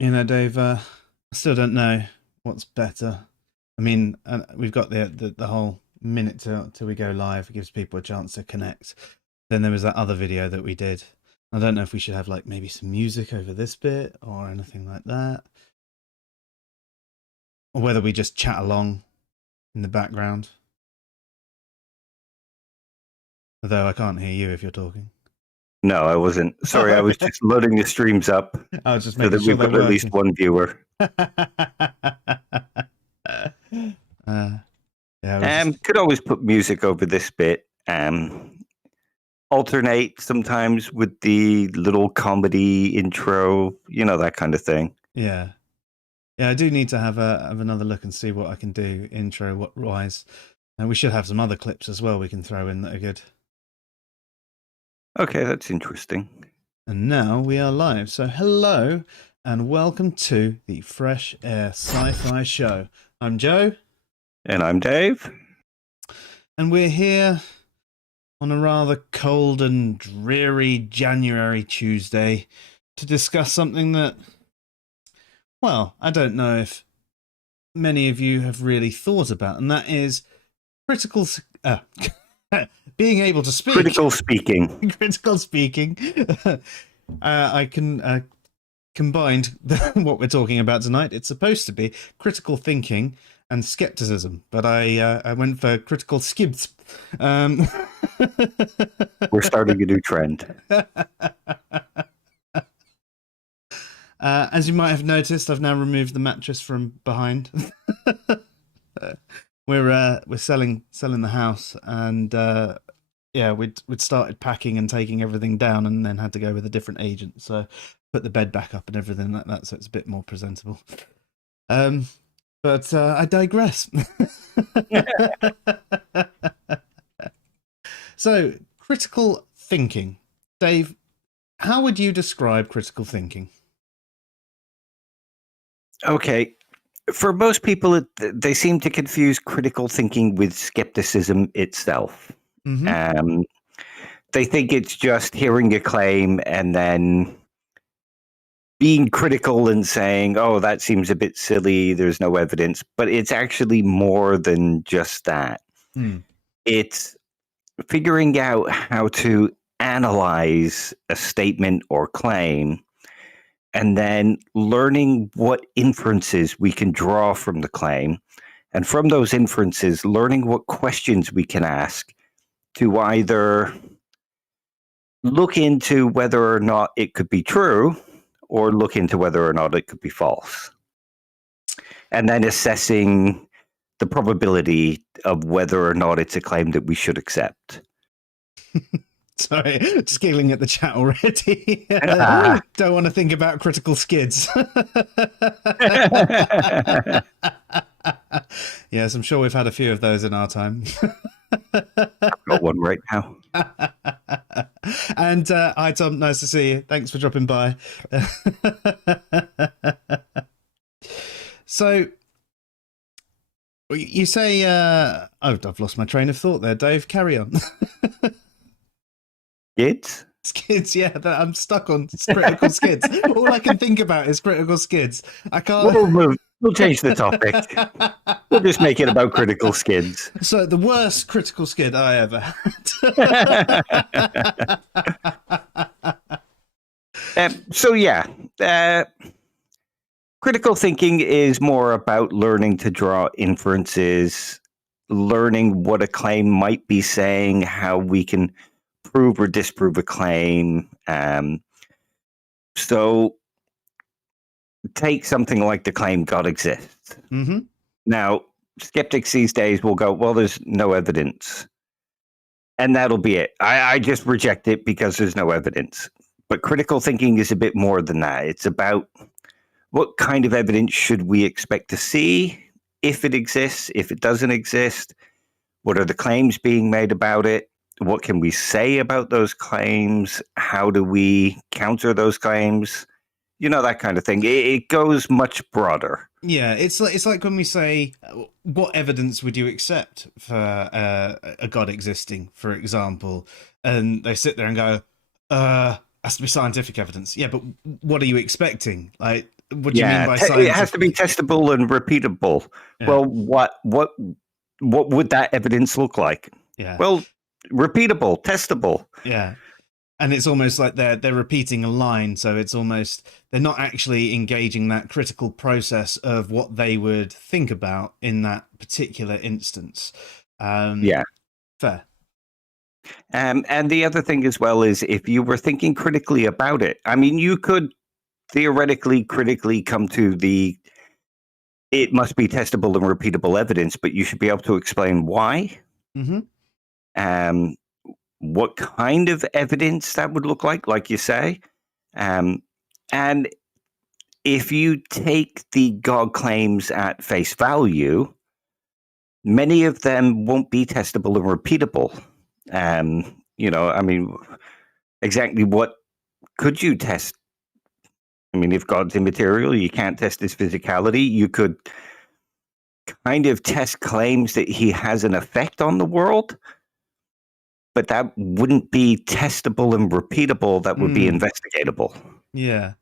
Dave, I still don't know what's better. I mean, we've got the whole minute till we go live. It gives people a chance to connect. Then there was that other video that we did. I don't know if we should have like maybe some music over this bit or anything like that. Or whether we just chat along in the background. Although I can't hear you if you're talking. No, I wasn't. Sorry, I was just loading the streams up I was just so making that sure we've got at least one viewer. Could always put music over this bit. Alternate sometimes with the little comedy intro, that kind of thing. Yeah. Yeah, I do need to have another look and see what I can do intro wise. And we should have some other clips as well we can throw in that are good. Okay, that's interesting. And now we are live. So hello and welcome to the Fresh Air Sci-Fi Show. I'm Joe. And I'm Dave. And we're here on a rather cold and dreary January Tuesday to discuss something that, well, I don't know if many of you have really thought about, and that is critical... being able to speak. Critical speaking. Critical speaking. I can combined what we're talking about tonight. It's supposed to be critical thinking and skepticism, but I went for critical skids. We're starting a new trend. As you might have noticed, I've now removed the mattress from behind. We're selling the house, and we'd started packing and taking everything down, and then had to go with a different agent. So put the bed back up and everything like that, so it's a bit more presentable. But I digress. So critical thinking, Dave. How would you describe critical thinking? Okay. For most people, they seem to confuse critical thinking with skepticism itself. Mm-hmm. They think it's just hearing a claim and then being critical and saying, oh, that seems a bit silly, there's no evidence. But it's actually more than just that. It's figuring out how to analyze a statement or claim, and then learning what inferences we can draw from the claim. And from those inferences, learning what questions we can ask to either look into whether or not it could be true or look into whether or not it could be false. And then assessing the probability of whether or not it's a claim that we should accept. Sorry, just giggling at the chat already. Don't want to think about critical skids. Yes, I'm sure we've had a few of those in our time. I've got one right now. And hi, Tom. Nice to see you. Thanks for dropping by. So, you say... I've lost my train of thought there, Dave. Carry on. Skids? Skids, yeah. I'm stuck on critical skids. All I can think about is critical skids. I can't... We'll change the topic. We'll just make it about critical skids. So the worst critical skid I ever had. Critical thinking is more about learning to draw inferences, learning what a claim might be saying, how we can prove or disprove a claim. So take something like the claim God exists. Mm-hmm. Now, skeptics these days will go, well, there's no evidence. And that'll be it. I just reject it because there's no evidence. But critical thinking is a bit more than that. It's about what kind of evidence should we expect to see if it exists, if it doesn't exist, what are the claims being made about it, what can we say about those claims, how do we counter those claims, that kind of thing. It goes much broader. Yeah, it's like when we say, what evidence would you accept for a God existing, for example? And they sit there and go, has to be scientific evidence. Yeah, but what are you expecting? Like, what do you mean by It has to be testable and repeatable. Yeah. Well, what would that evidence look like? Yeah. Well, repeatable, testable. Yeah. And it's almost like they're repeating a line, so it's almost they're not actually engaging that critical process of what they would think about in that particular instance. Fair. And the other thing as well is if you were thinking critically about it, I mean, you could theoretically critically come to it must be testable and repeatable evidence, but you should be able to explain why. Mm-hmm. What kind of evidence that would look like you say. And if you take the God claims at face value, many of them won't be testable and repeatable. I mean, exactly what could you test? I mean, if God's immaterial, you can't test his physicality. You could kind of test claims that he has an effect on the world, but that wouldn't be testable and repeatable. That would be investigatable. Yeah.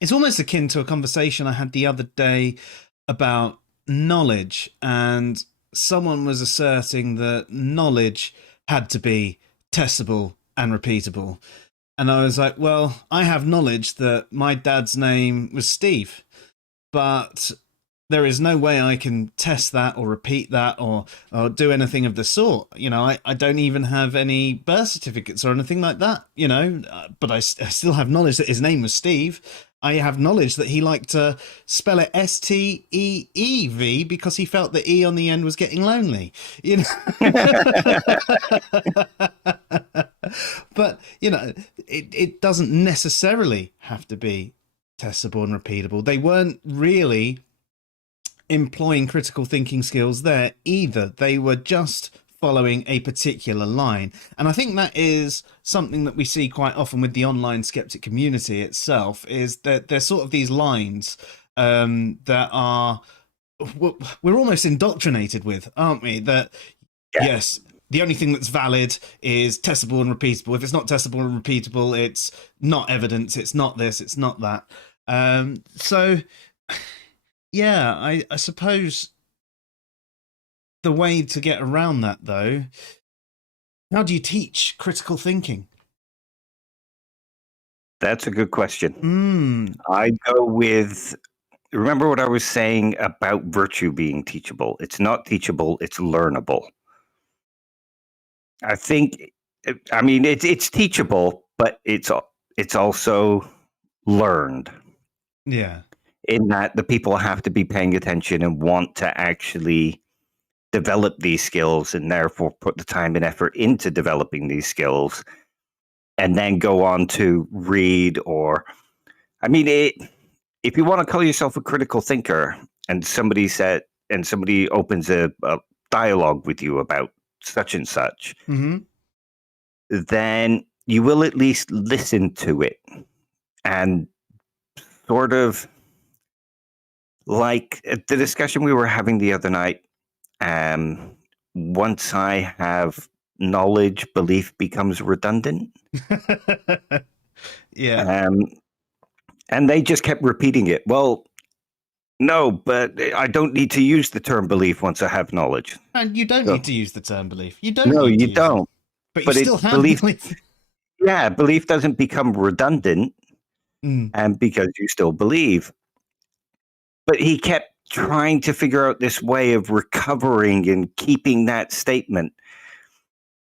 It's almost akin to a conversation I had the other day about knowledge, and someone was asserting that knowledge had to be testable and repeatable. And I was like, well, I have knowledge that my dad's name was Steve, but there is no way I can test that or repeat that or do anything of the sort. I don't even have any birth certificates or anything like that, but I still have knowledge that his name was Steve. I have knowledge that he liked to spell it Steev because he felt the E on the end was getting lonely, But, it doesn't necessarily have to be testable and repeatable. They weren't really employing critical thinking skills there either. They were just following a particular line. And I think that is something that we see quite often with the online skeptic community itself, is that there's sort of these lines that are, we're almost indoctrinated with, aren't we? That, yes, the only thing that's valid is testable and repeatable. If it's not testable and repeatable, it's not evidence, it's not this, it's not that. So, yeah, I suppose the way to get around that, though, how do you teach critical thinking? That's a good question. I go with, remember what I was saying about virtue being teachable. It's not teachable, it's learnable. I think, I mean, it's teachable, but it's also learned. Yeah. In that the people have to be paying attention and want to actually develop these skills and therefore put the time and effort into developing these skills and then go on to read if you want to call yourself a critical thinker and somebody opens a dialogue with you about such and such, then you will at least listen to it and sort of like the discussion we were having the other night. Once I have knowledge, belief becomes redundant. Yeah. And they just kept repeating it. Well, no, but I don't need to use the term belief once I have knowledge. And you don't need to use the term belief. You don't. No, you don't. But you still have belief. Yeah, belief doesn't become redundant, and because you still believe. But he kept trying to figure out this way of recovering and keeping that statement.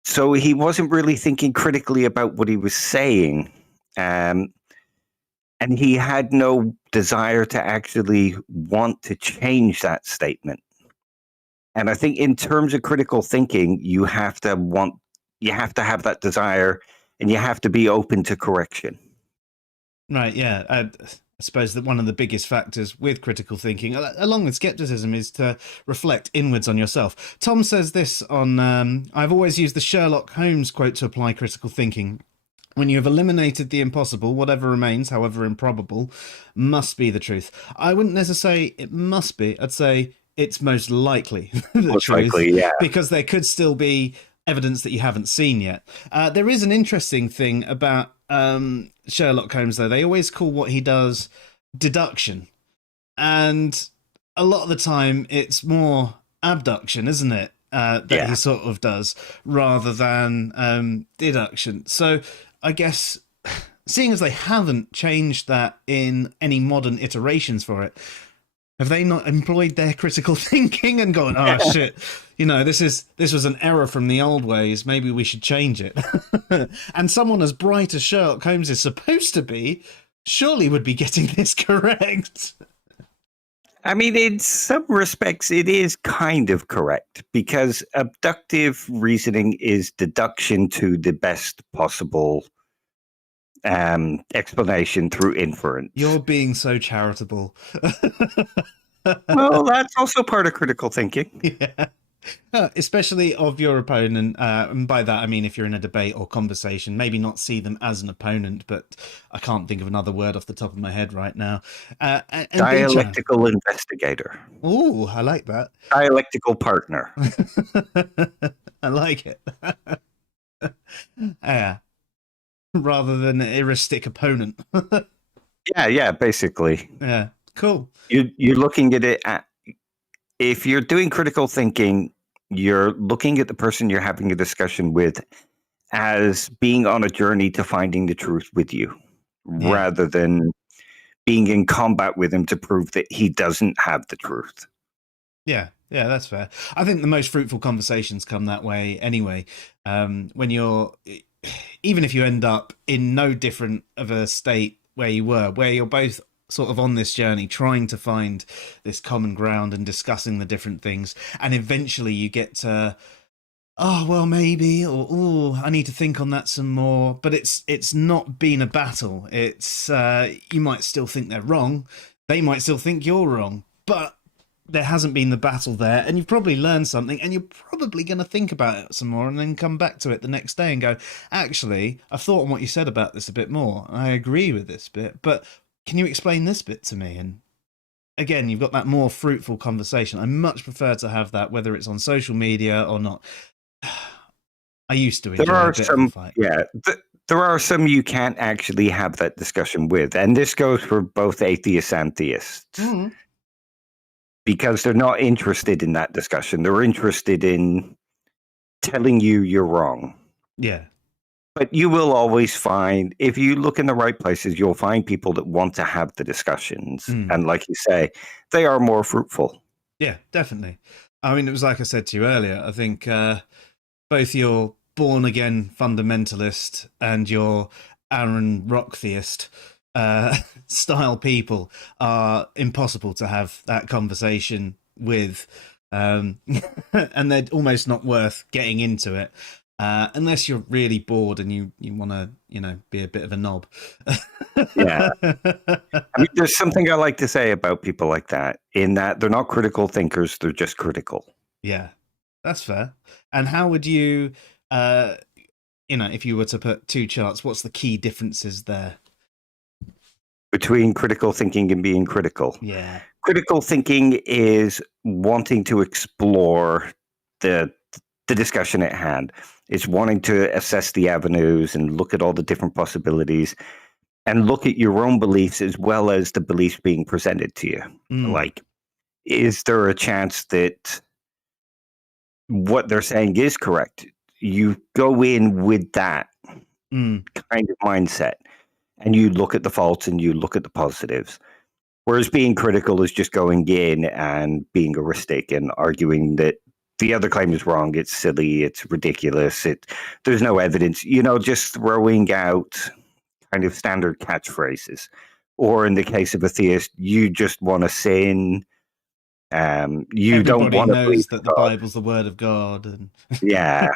So he wasn't really thinking critically about what he was saying. And he had no desire to actually want to change that statement. And I think in terms of critical thinking, you have to have that desire, and you have to be open to correction. Right, yeah. I suppose that one of the biggest factors with critical thinking, along with skepticism, is to reflect inwards on yourself. Tom says this on, I've always used the Sherlock Holmes quote to apply critical thinking. When you have eliminated the impossible, whatever remains, however improbable, must be the truth. I wouldn't necessarily say it must be. I'd say it's most likely the truth. Likely, yeah. Because there could still be evidence that you haven't seen yet. There is an interesting thing about Sherlock Holmes, though. They always call what he does deduction, and a lot of the time it's more abduction, isn't it? That he sort of does rather than deduction. So I guess, seeing as they haven't changed that in any modern iterations for it, have they not employed their critical thinking and gone, oh shit, this was an error from the old ways, maybe we should change it? And someone as bright as Sherlock Holmes is supposed to be surely would be getting this correct. I mean, in some respects, it is kind of correct, because abductive reasoning is deduction to the best possible explanation through inference. You're being so charitable. Well, that's also part of critical thinking. Yeah. Especially of your opponent, and by that I mean if you're in a debate or conversation, maybe not see them as an opponent, but I can't think of another word off the top of my head right now. And dialectical investigator. Oh, I like that. Dialectical partner. I like it. Yeah. Rather than an heuristic opponent. Yeah, basically. Yeah, cool. You're looking at it if you're doing critical thinking, you're looking at the person you're having a discussion with as being on a journey to finding the truth with you, rather than being in combat with him to prove that he doesn't have the truth. Yeah, that's fair. I think the most fruitful conversations come that way anyway. When you're, even if you end up in no different of a state where you were, where you're both sort of on this journey trying to find this common ground and discussing the different things, and eventually you get to, oh well, maybe, or oh, I need to think on that some more. But it's not been a battle. It's you might still think they're wrong, they might still think you're wrong, but there hasn't been the battle there, and you've probably learned something, and you're probably going to think about it some more and then come back to it the next day and go, actually, I've thought on what you said about this a bit more, I agree with this bit, but can you explain this bit to me? And again, you've got that more fruitful conversation. I much prefer to have that, whether it's on social media or not. I used to enjoy a bit of a fight. Yeah, there are some you can't actually have that discussion with, and this goes for both atheists and theists. Mm-hmm. Because they're not interested in that discussion. They're interested in telling you you're wrong. Yeah. But you will always find, if you look in the right places, you'll find people that want to have the discussions. And like you say, they are more fruitful. Yeah, definitely. I mean, it was like I said to you earlier, I think both your born-again fundamentalist and your Aaron Rock theist style people are impossible to have that conversation with, and they're almost not worth getting into it. Unless you're really bored and you want to, be a bit of a knob. Yeah. I mean, there's something I like to say about people like that, in that they're not critical thinkers, they're just critical. Yeah, that's fair. And how would you, if you were to put two charts, what's the key differences there? Between critical thinking and being critical. Yeah. Critical thinking is wanting to explore the discussion at hand. It's wanting to assess the avenues and look at all the different possibilities and look at your own beliefs as well as the beliefs being presented to you. Like, is there a chance that what they're saying is correct? You go in with that kind of mindset and you look at the faults and you look at the positives. Whereas being critical is just going in and being heuristic and arguing that the other claim is wrong, it's silly, it's ridiculous, there's no evidence, just throwing out kind of standard catchphrases. Or in the case of a theist, you just want to sin. Everybody don't want to knows that the Bible's the word of God. And yeah.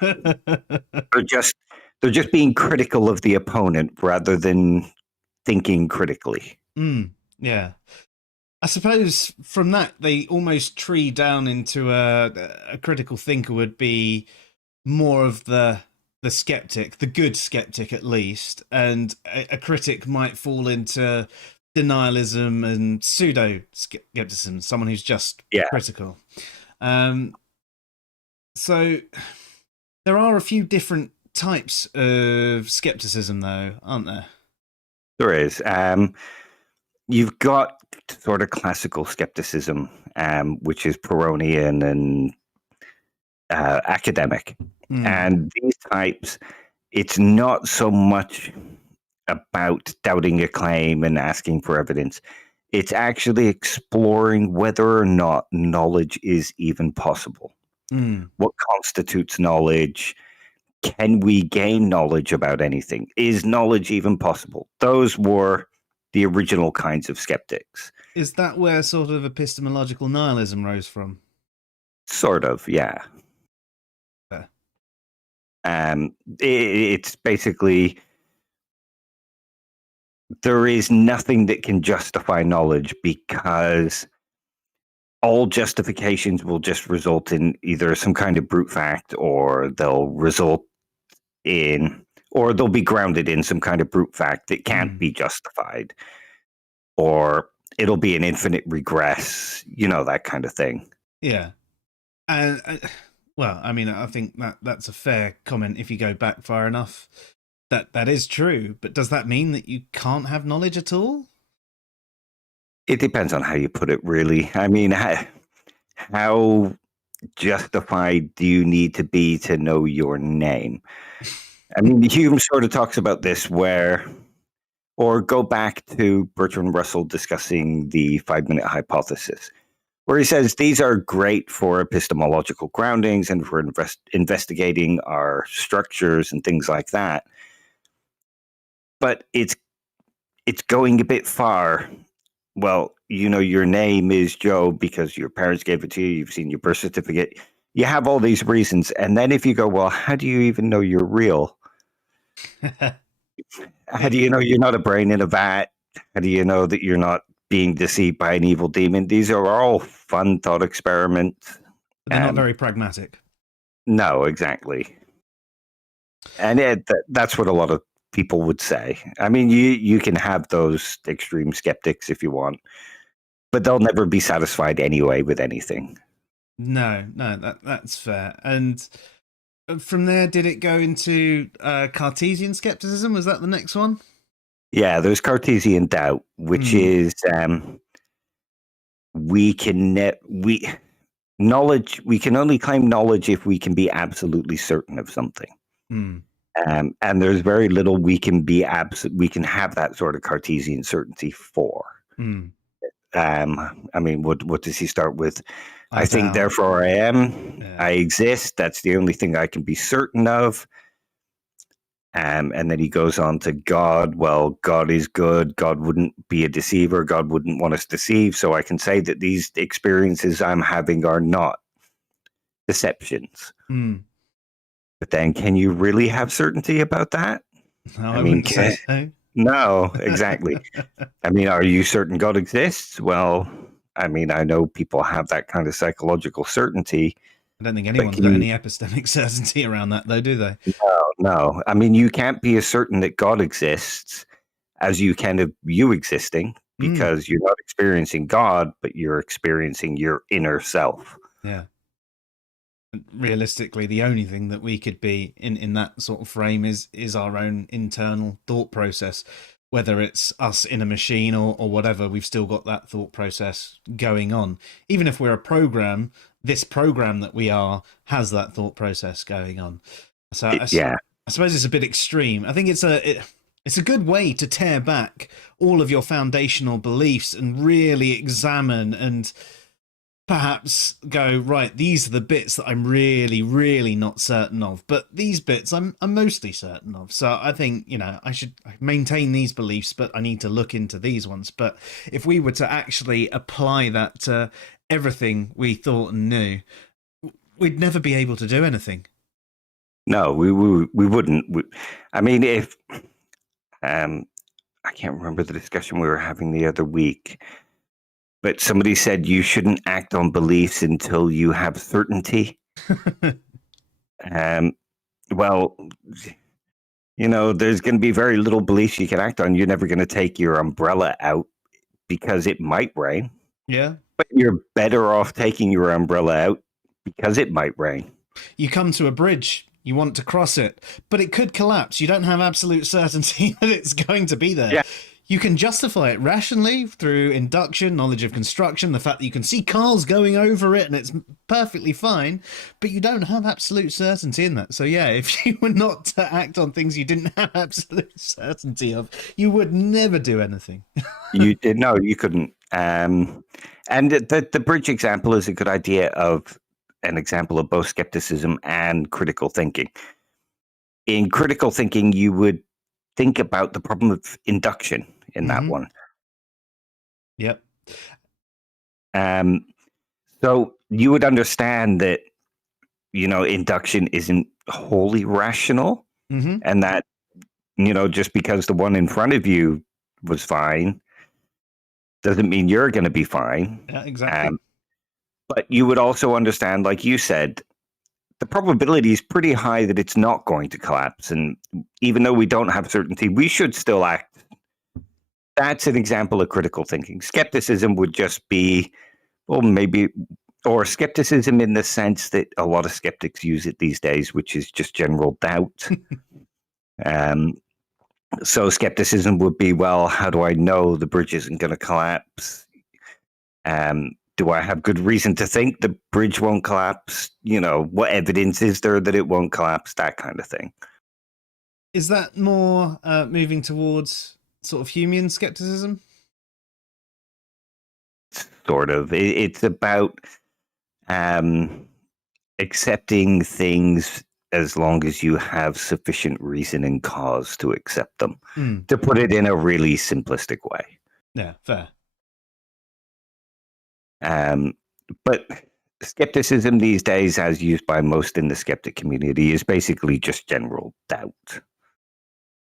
They're just being critical of the opponent rather than thinking critically. Yeah. I suppose from that, they almost tree down into a critical thinker would be more of the skeptic, the good skeptic at least, and a critic might fall into denialism and pseudo-scepticism, someone who's just critical. So there are a few different types of skepticism, though, aren't there? There is. you've got sort of classical skepticism, which is Pyrrhonian and academic. And these types, it's not so much about doubting a claim and asking for evidence. It's actually exploring whether or not knowledge is even possible. What constitutes knowledge? Can we gain knowledge about anything? Is knowledge even possible? Those were the original kinds of skeptics. Is that where sort of epistemological nihilism rose from? Sort of, yeah. It's basically, there is nothing that can justify knowledge because all justifications will just result in either some kind of brute fact, or they'll be grounded in some kind of brute fact that can't be justified, or it'll be an infinite regress, that kind of thing. Yeah. Well, I mean, I think that's a fair comment if you go back far enough. That is true, but does that mean that you can't have knowledge at all? It depends on how you put it, really. I mean, how justified do you need to be to know your name? I mean, Hume sort of talks about this or go back to Bertrand Russell discussing the 5-minute hypothesis, where he says these are great for epistemological groundings and for investigating our structures and things like that. But it's going a bit far. Well, your name is Joe because your parents gave it to you. You've seen your birth certificate. You have all these reasons. And then if you go, well, how do you even know you're real? How do you know you're not a brain in a vat? How do you know that you're not being deceived by an evil demon? These are all fun thought experiments. But they're not very pragmatic. No, exactly. And that's what a lot of people would say. I mean, you can have those extreme skeptics if you want, but they'll never be satisfied anyway with anything. No, that's fair. And from there, did it go into Cartesian skepticism? Was that the next one? Yeah, there's Cartesian Doubt, which is we can only claim knowledge if we can be absolutely certain of something. And there's very little we can have that sort of Cartesian certainty for. I mean, what does he start with? I think, therefore I am. Yeah. I exist. That's the only thing I can be certain of. And then he goes on to God. Well, God is good. God wouldn't be a deceiver. God wouldn't want us deceived. So I can say that these experiences I'm having are not deceptions. But then, can you really have certainty about that? No, I wouldn't say so. No, exactly. I mean, are you certain God exists? Well, I mean, I know people have that kind of psychological certainty. I don't think anyone's got any epistemic certainty around that, though, do they? No. I mean, you can't be as certain that God exists as you can of you existing, because you're not experiencing God, but you're experiencing your inner self. Yeah. Realistically, the only thing that we could be in that sort of frame is our own internal thought process. Whether it's us in a machine or whatever, we've still got that thought process going on. Even if we're a program, this program that we are has that thought process going on. So I suppose it's a bit extreme. I think it's a good way to tear back all of your foundational beliefs and really examine and perhaps go, right, these are the bits that I'm really, really not certain of, but these bits I'm mostly certain of. So I think, I should maintain these beliefs, but I need to look into these ones. But if we were to actually apply that to everything we thought and knew, we'd never be able to do anything. No, we wouldn't. I mean, if I can't remember the discussion we were having the other week, but somebody said you shouldn't act on beliefs until you have certainty. Well, there's going to be very little beliefs you can act on. You're never going to take your umbrella out because it might rain. Yeah. But you're better off taking your umbrella out because it might rain. You come to a bridge, you want to cross it, but it could collapse. You don't have absolute certainty that it's going to be there. Yeah. You can justify it rationally through induction, knowledge of construction, the fact that you can see cars going over it and it's perfectly fine, but you don't have absolute certainty in that. So yeah, if you were not to act on things you didn't have absolute certainty of, you would never do anything. You did no, you couldn't. And the bridge example is a good idea of an example of both skepticism and critical thinking. In critical thinking, you would think about the problem of induction in that one. Yep. So you would understand that, induction isn't wholly rational, and that, just because the one in front of you was fine doesn't mean you're going to be fine. Yeah, exactly. But you would also understand, like you said, the probability is pretty high that it's not going to collapse. And even though we don't have certainty, we should still act. That's an example of critical thinking. Skepticism would just be, or skepticism in the sense that a lot of skeptics use it these days, which is just general doubt. So skepticism would be, well, how do I know the bridge isn't going to collapse? Do I have good reason to think the bridge won't collapse? What evidence is there that it won't collapse? That kind of thing. Is that more moving towards sort of Humean skepticism? Sort of. It's about accepting things as long as you have sufficient reason and cause to accept them. To put it in a really simplistic way. Yeah, fair. But skepticism these days, as used by most in the skeptic community, is basically just general doubt.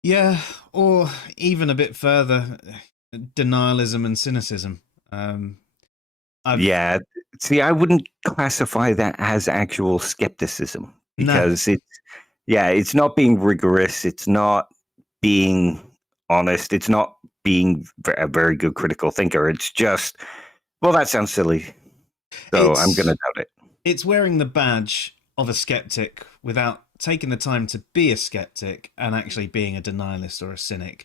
Yeah, or even a bit further, denialism and cynicism. Yeah, see, I wouldn't classify that as actual skepticism because it's not being rigorous, it's not being honest, it's not being a very good critical thinker. It's just, well, that sounds silly, so I'm going to doubt it. It's wearing the badge of a skeptic without taking the time to be a skeptic and actually being a denialist or a cynic.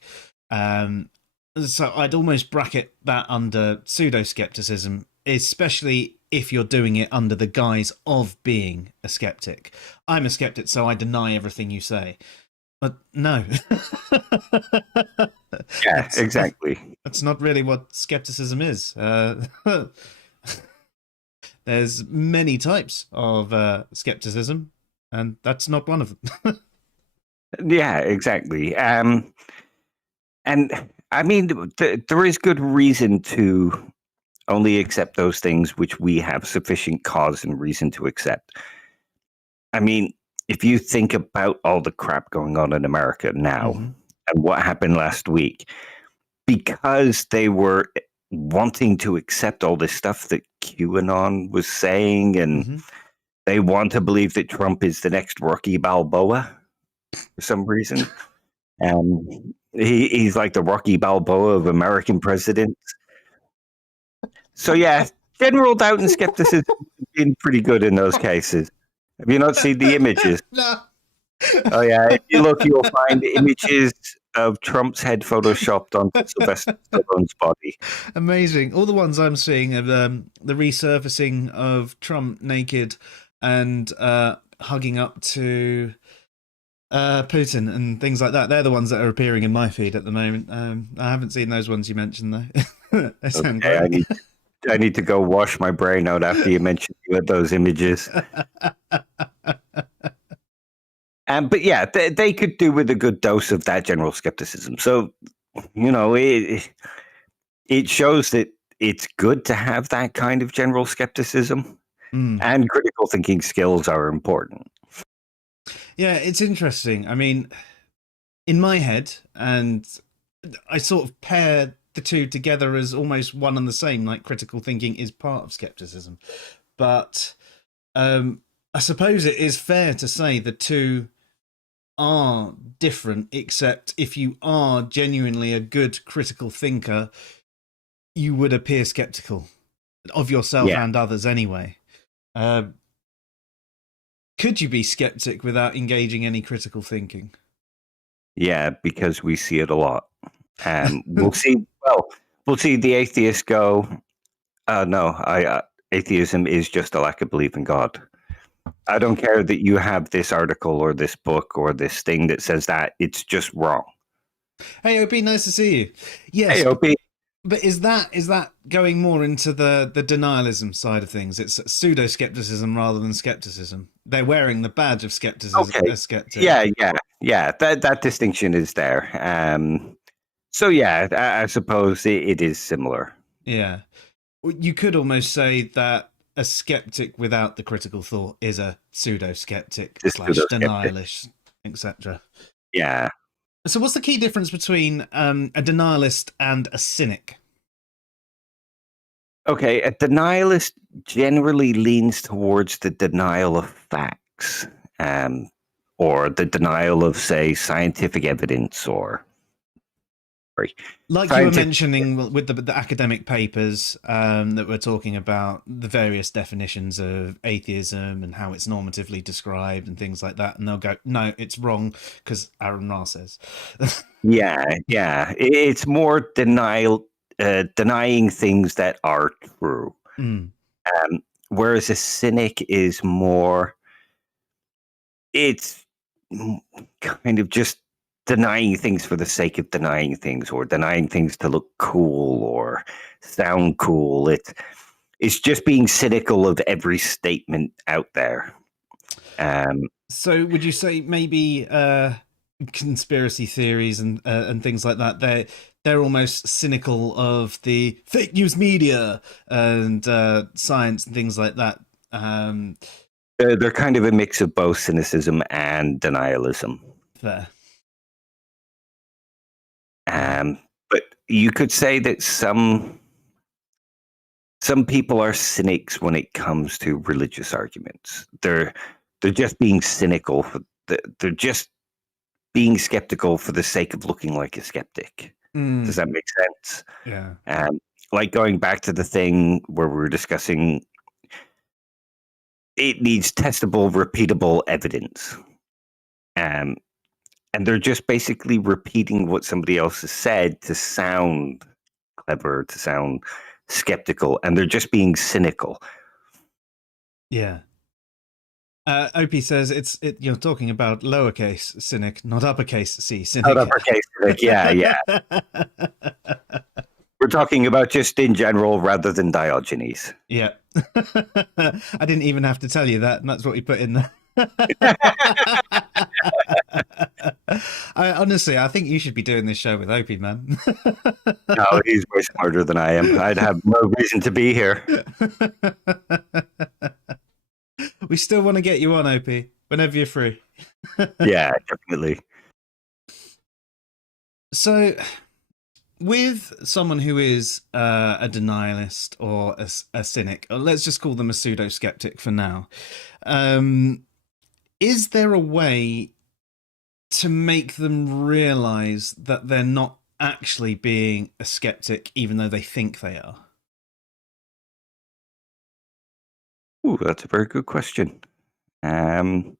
So I'd almost bracket that under pseudo-skepticism, especially if you're doing it under the guise of being a skeptic. I'm a skeptic, so I deny everything you say. But no. Yeah, exactly. That's not really what skepticism is. There's many types of skepticism, and that's not one of them. Yeah, exactly. And I mean, there is good reason to only accept those things which we have sufficient cause and reason to accept. I mean, if you think about all the crap going on in America now and what happened last week, because they were wanting to accept all this stuff that QAnon was saying, and they want to believe that Trump is the next Rocky Balboa for some reason. He's like the Rocky Balboa of American presidents. So yeah, general doubt and skepticism have been pretty good in those cases. Have you not seen the images? No. Oh yeah, if you look, you'll find images of Trump's head photoshopped onto Sylvester Stallone's body. Amazing. All the ones I'm seeing of the resurfacing of Trump naked and hugging up to Putin and things like that. They're the ones that are appearing in my feed at the moment. I haven't seen those ones you mentioned though. They sound great. I need to go wash my brain out after you mentioned those images. But yeah, they could do with a good dose of that general skepticism. So, it shows that it's good to have that kind of general skepticism, and critical thinking skills are important. Yeah, it's interesting. I mean, in my head, and I sort of pair the two together as almost one and the same, like critical thinking is part of skepticism. But I suppose it is fair to say the two are different, except if you are genuinely a good critical thinker, you would appear skeptical of yourself and others anyway. Could you be skeptic without engaging any critical thinking? Yeah, because we see it a lot. We'll see. Well, we'll see the atheists go, no, atheism is just a lack of belief in God. I don't care that you have this article or this book or this thing that says that. It's just wrong. Hey, OP, nice to see you. Yes, Hey, OP. but is that going more into the denialism side of things? It's pseudo-scepticism rather than skepticism. They're wearing the badge of skepticism. Okay. Skeptic. Yeah. That distinction is there. So yeah, I suppose it is similar. Yeah, you could almost say that a skeptic without the critical thought is a pseudo-skeptic / denialist, etc. Yeah. So what's the key difference between a denialist and a cynic? Okay, a denialist generally leans towards the denial of facts, or the denial of, say, scientific evidence, or like you were mentioning with the academic papers that we're talking about, the various definitions of atheism and how it's normatively described and things like that, and they'll go, no, it's wrong because Aaron Ra says. Yeah, it's more denying things that are true. Whereas a cynic is more, it's kind of just denying things for the sake of denying things, or denying things to look cool or sound cool. It's just being cynical of every statement out there. So would you say maybe conspiracy theories and things like that, they're almost cynical of the fake news media and science and things like that? They're kind of a mix of both cynicism and denialism. Fair. But you could say that some people are cynics when it comes to religious arguments. They're just being cynical. They're just being skeptical for the sake of looking like a skeptic. Does that make sense? Yeah. Like going back to the thing where we were discussing, it needs testable, repeatable evidence. And they're just basically repeating what somebody else has said to sound clever, to sound skeptical, and they're just being cynical. Yeah. OP says you're talking about lowercase cynic, not uppercase C cynic. Not uppercase cynic, yeah. We're talking about just in general rather than Diogenes. Yeah. I didn't even have to tell you that, and that's what we put in there. Honestly, I think you should be doing this show with Opie, man. No, he's way smarter than I am. I'd have no reason to be here. We still want to get you on, Opie, whenever you're free. Yeah, definitely. So, with someone who is a denialist or a cynic, or let's just call them a pseudo-skeptic for now, is there a way to make them realize that they're not actually being a skeptic, even though they think they are? Ooh, that's a very good question. I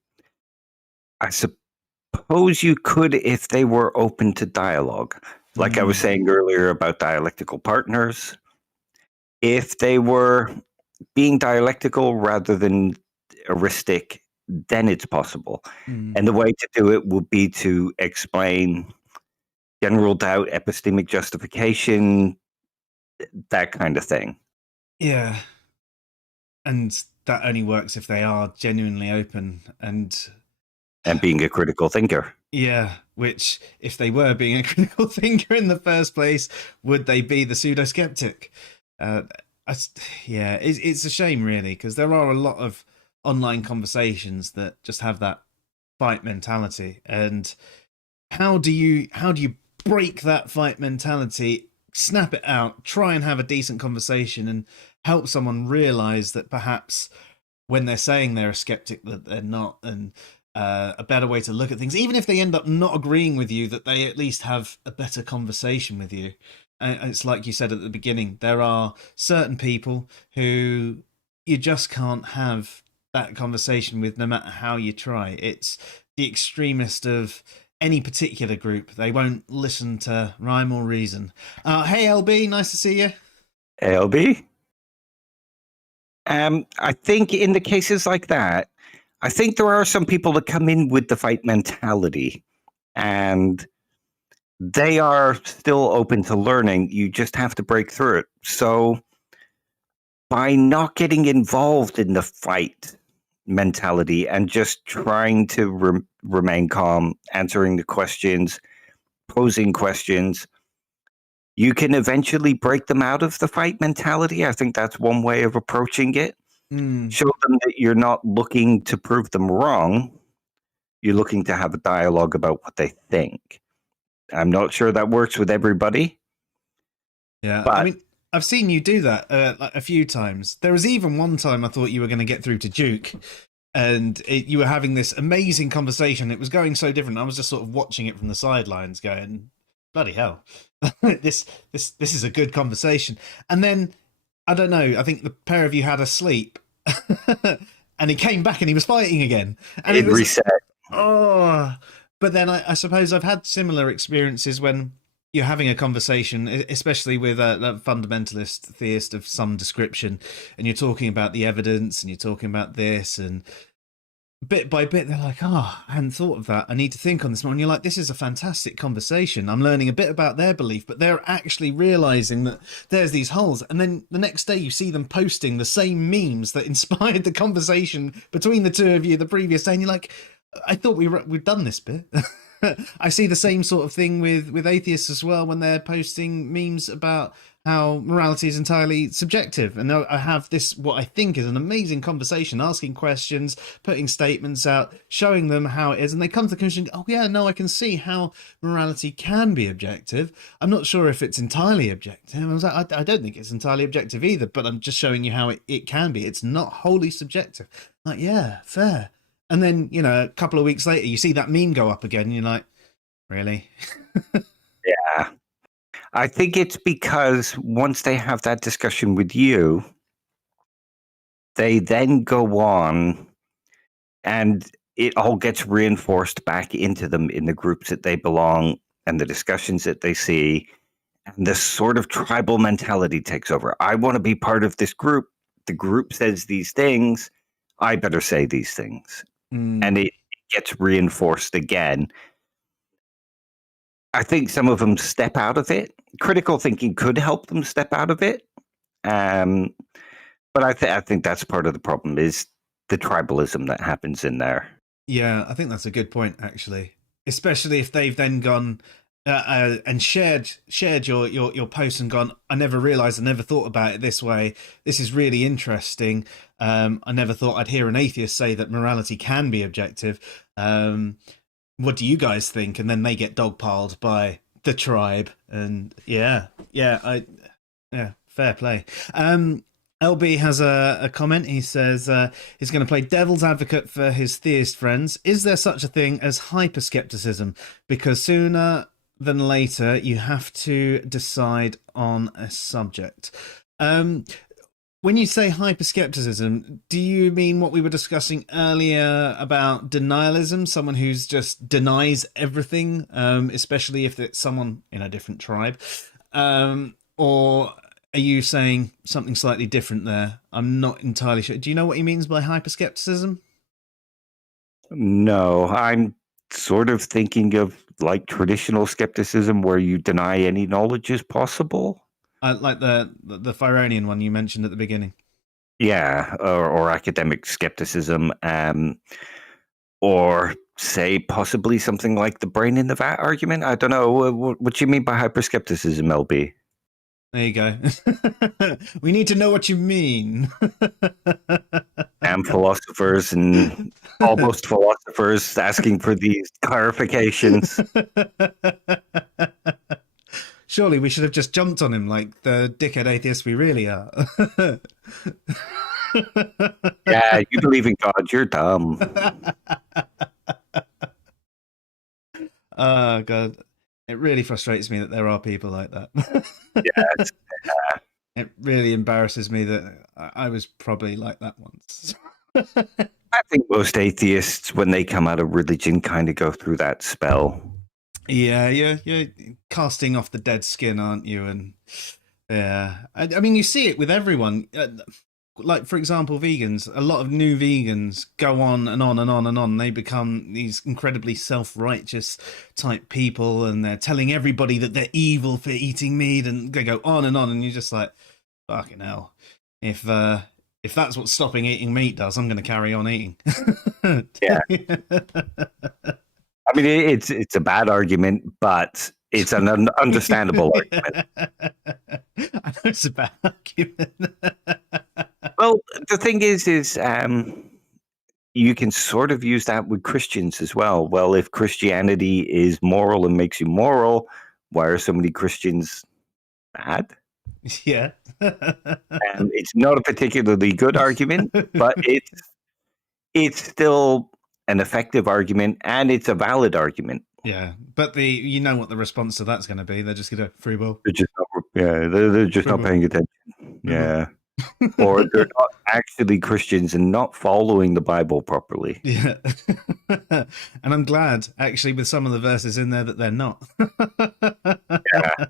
suppose you could if they were open to dialogue. Like I was saying earlier about dialectical partners. If they were being dialectical rather than heuristic, then it's possible. And the way to do it would be to explain general doubt, epistemic justification, that kind of thing. Yeah. And that only works if they are genuinely open and being a critical thinker. Yeah, which if they were being a critical thinker in the first place, would they be the pseudo-skeptic? Yeah, it's a shame, really, because there are a lot of online conversations that just have that fight mentality. And how do you break that fight mentality, snap it out, try and have a decent conversation, and help someone realize that perhaps when they're saying they're a skeptic, that they're not, and a better way to look at things, even if they end up not agreeing with you, that they at least have a better conversation with you. And it's like you said at the beginning, there are certain people who you just can't have that conversation with no matter how you try. It's the extremist of any particular group. They won't listen to rhyme or reason. Hey, LB, nice to see you. LB? I think in the cases like that, I think there are some people that come in with the fight mentality, and they are still open to learning. You just have to break through it. So by not getting involved in the fight mentality and just trying to remain calm, answering the questions, posing questions, you can eventually break them out of the fight mentality. I think that's one way of approaching it. Show them that you're not looking to prove them wrong. You're looking to have a dialogue about what they think. I'm not sure that works with everybody. Yeah, but I mean, I've seen you do that like a few times. There was even one time I thought you were going to get through to Duke, and you were having this amazing conversation. It was going so different. I was just sort of watching it from the sidelines, going, "Bloody hell, this is a good conversation." And then I don't know. I think the pair of you had a sleep, and he came back and he was fighting again, and it was reset. Oh, but then I suppose I've had similar experiences when you're having a conversation, especially with a fundamentalist theist of some description, and you're talking about the evidence and you're talking about this, and bit by bit they're like, I hadn't thought of that. I need to think on this more. And you're like, this is a fantastic conversation. I'm learning a bit about their belief, but they're actually realizing that there's these holes. And then the next day you see them posting the same memes that inspired the conversation between the two of you the previous day. And you're like, I thought we'd done this bit. I see the same sort of thing with atheists as well when they're posting memes about how morality is entirely subjective. And I have this, what I think is an amazing conversation, asking questions, putting statements out, showing them how it is. And they come to the conclusion, oh yeah, no, I can see how morality can be objective. I'm not sure if it's entirely objective. I was like, I don't think it's entirely objective either, but I'm just showing you how it can be. It's not wholly subjective. Like, yeah, fair. And then, a couple of weeks later, you see that meme go up again, and you're like, really? Yeah. I think it's because once they have that discussion with you, they then go on and it all gets reinforced back into them in the groups that they belong and the discussions that they see. And this sort of tribal mentality takes over. I want to be part of this group. The group says these things. I better say these things. And it gets reinforced again. I think some of them step out of it. Critical thinking could help them step out of it. But I think that's part of the problem is the tribalism that happens in there. Yeah, I think that's a good point, actually. Especially if they've then gone and shared your post and gone, I never realized, I never thought about it this way. This is really interesting. I never thought I'd hear an atheist say that morality can be objective. What do you guys think? And then they get dogpiled by the tribe. And yeah, fair play. LB has a comment. He says he's going to play devil's advocate for his theist friends. Is there such a thing as hyper-skepticism? Because sooner than later, you have to decide on a subject. When you say hyper-skepticism, do you mean what we were discussing earlier about denialism? Someone who's just denies everything, especially if it's someone in a different tribe? Or are you saying something slightly different there? I'm not entirely sure. Do you know what he means by hyper-skepticism? No, I'm sort of thinking of like traditional skepticism where you deny any knowledge is possible. Like the Phyronian one you mentioned at the beginning. Yeah, or academic skepticism, or say possibly something like the brain in the vat argument. I don't know. What do you mean by hyperskepticism, LB? There you go. We need to know what you mean. And philosophers and almost philosophers asking for these clarifications. Surely we should have just jumped on him like the dickhead atheists we really are. Yeah, you believe in God, you're dumb. Oh, God. It really frustrates me that there are people like that. Yes. It really embarrasses me that I was probably like that once. I think most atheists, when they come out of religion, kind of go through that spell. Yeah, you're casting off the dead skin, aren't you? And yeah, I mean, you see it with everyone. Like, for example, vegans. A lot of new vegans go on and on and on and on. They become these incredibly self-righteous type people, and they're telling everybody that they're evil for eating meat, and they go on, and you're just like, fucking hell. If that's what stopping eating meat does, I'm going to carry on eating. Yeah. I mean, it's a bad argument, but it's an understandable argument. I know it's a bad argument. Well, the thing is you can sort of use that with Christians as well. Well, if Christianity is moral and makes you moral, why are so many Christians bad? Yeah. It's not a particularly good argument, but it's still an effective argument, and it's a valid argument. Yeah, but you know what the response to that's going to be? They're just going to free will. They're just not paying attention. Yeah. Or they're not actually Christians and not following the Bible properly. Yeah. And I'm glad, actually, with some of the verses in there that they're not. Yeah.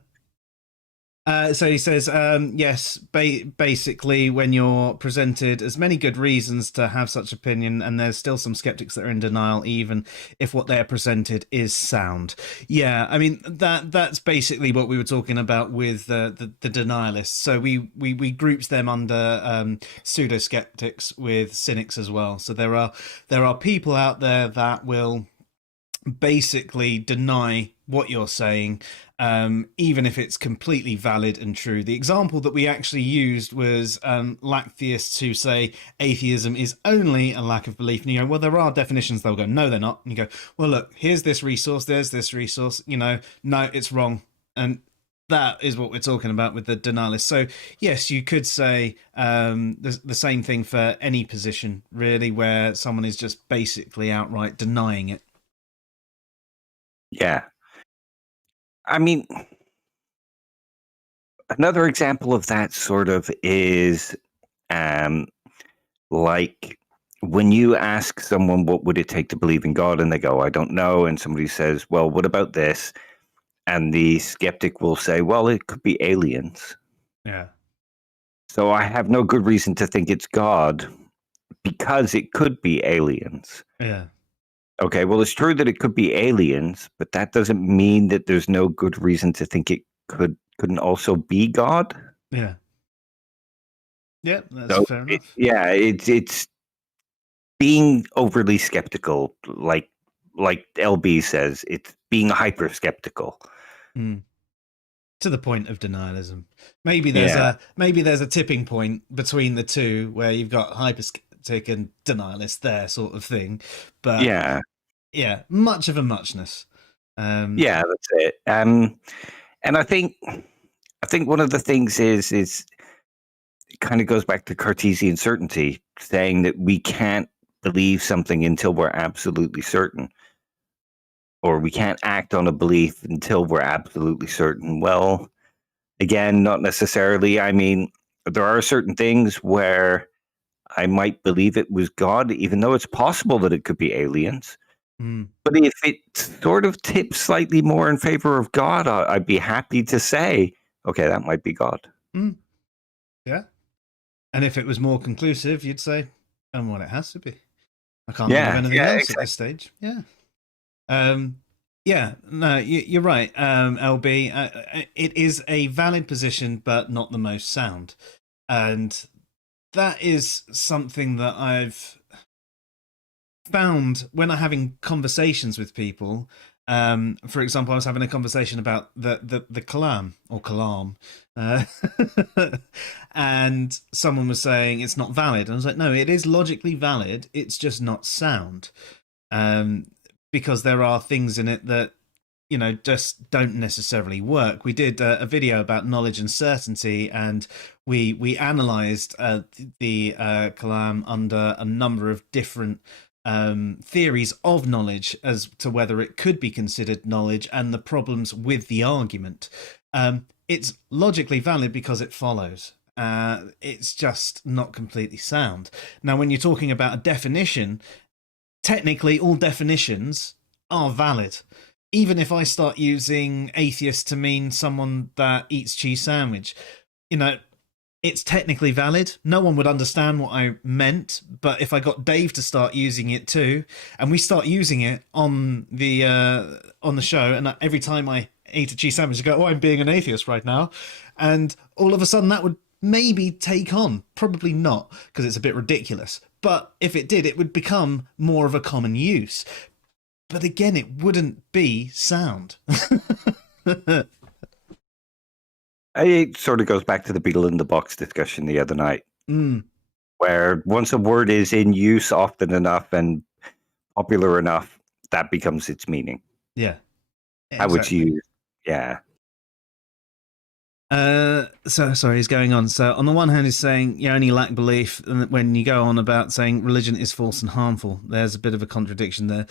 So he says, yes, basically, when you're presented as many good reasons to have such opinion, and there's still some skeptics that are in denial, even if what they're presented is sound. Yeah, I mean, that's basically what we were talking about with the denialists. So we grouped them under pseudo-skeptics with cynics as well. So there are people out there that will basically deny what you're saying, even if it's completely valid and true. The example that we actually used was lack theists who say atheism is only a lack of belief. And you go, well, there are definitions. They'll go, no, they're not. And you go, well, look, here's this resource, there's this resource. No, it's wrong. And that is what we're talking about with the denialist. So yes, you could say the same thing for any position, really, where someone is just basically outright denying it. Yeah. I mean, another example of that sort of is like when you ask someone, what would it take to believe in God? And they go, I don't know. And somebody says, well, what about this? And the skeptic will say, well, it could be aliens. Yeah. So I have no good reason to think it's God because it could be aliens. Yeah. Okay, well, it's true that it could be aliens, but that doesn't mean that there's no good reason to think it couldn't also be God. Yeah. Yeah, that's fair enough. It's being overly skeptical, like LB says, it's being hyper skeptical. To the point of denialism. Maybe there's a tipping point between the two where you've got hyperskeptic and denialist there, sort of thing. But yeah, much of a muchness. Yeah, that's it. And I think one of the things is it kind of goes back to Cartesian certainty, saying that we can't believe something until we're absolutely certain, or we can't act on a belief until we're absolutely certain. Well, again, not necessarily. I mean, there are certain things where I might believe it was God, even though it's possible that it could be aliens. But if it sort of tips slightly more in favor of God, I'd be happy to say, okay, that might be God. Yeah. And if it was more conclusive, you'd say, well, it has to be. I can't think of anything else at this stage. Yeah. Yeah, no, you're right, LB. It is a valid position, but not the most sound. And that is something that I've found when I'm having conversations with people. For example, I was having a conversation about the kalam or kalam, and someone was saying it's not valid. And I was like, no, it is logically valid. It's just not sound, because there are things in it that just don't necessarily work. We did a video about knowledge and certainty, and we analysed the kalam under a number of different theories of knowledge as to whether it could be considered knowledge and the problems with the argument. It's logically valid because it follows. It's just not completely sound. Now, when you're talking about a definition, technically all definitions are valid. even if I start using atheist to mean someone that eats cheese sandwich, it's technically valid. No one would understand what I meant, but if I got Dave to start using it too, and we start using it on the show, and every time I eat a cheese sandwich, I go, "Oh, I'm being an atheist right now," and all of a sudden that would maybe take on. Probably not, because it's a bit ridiculous. But if it did, it would become more of a common use. But again, it wouldn't be sound. It sort of goes back to the beetle in the box discussion the other night, where once a word is in use often enough and popular enough, that becomes its meaning. Yeah. How it's used. Yeah. So sorry, he's going on. So on the one hand, he's saying you only lack belief, and when you go on about saying religion is false and harmful, there's a bit of a contradiction there.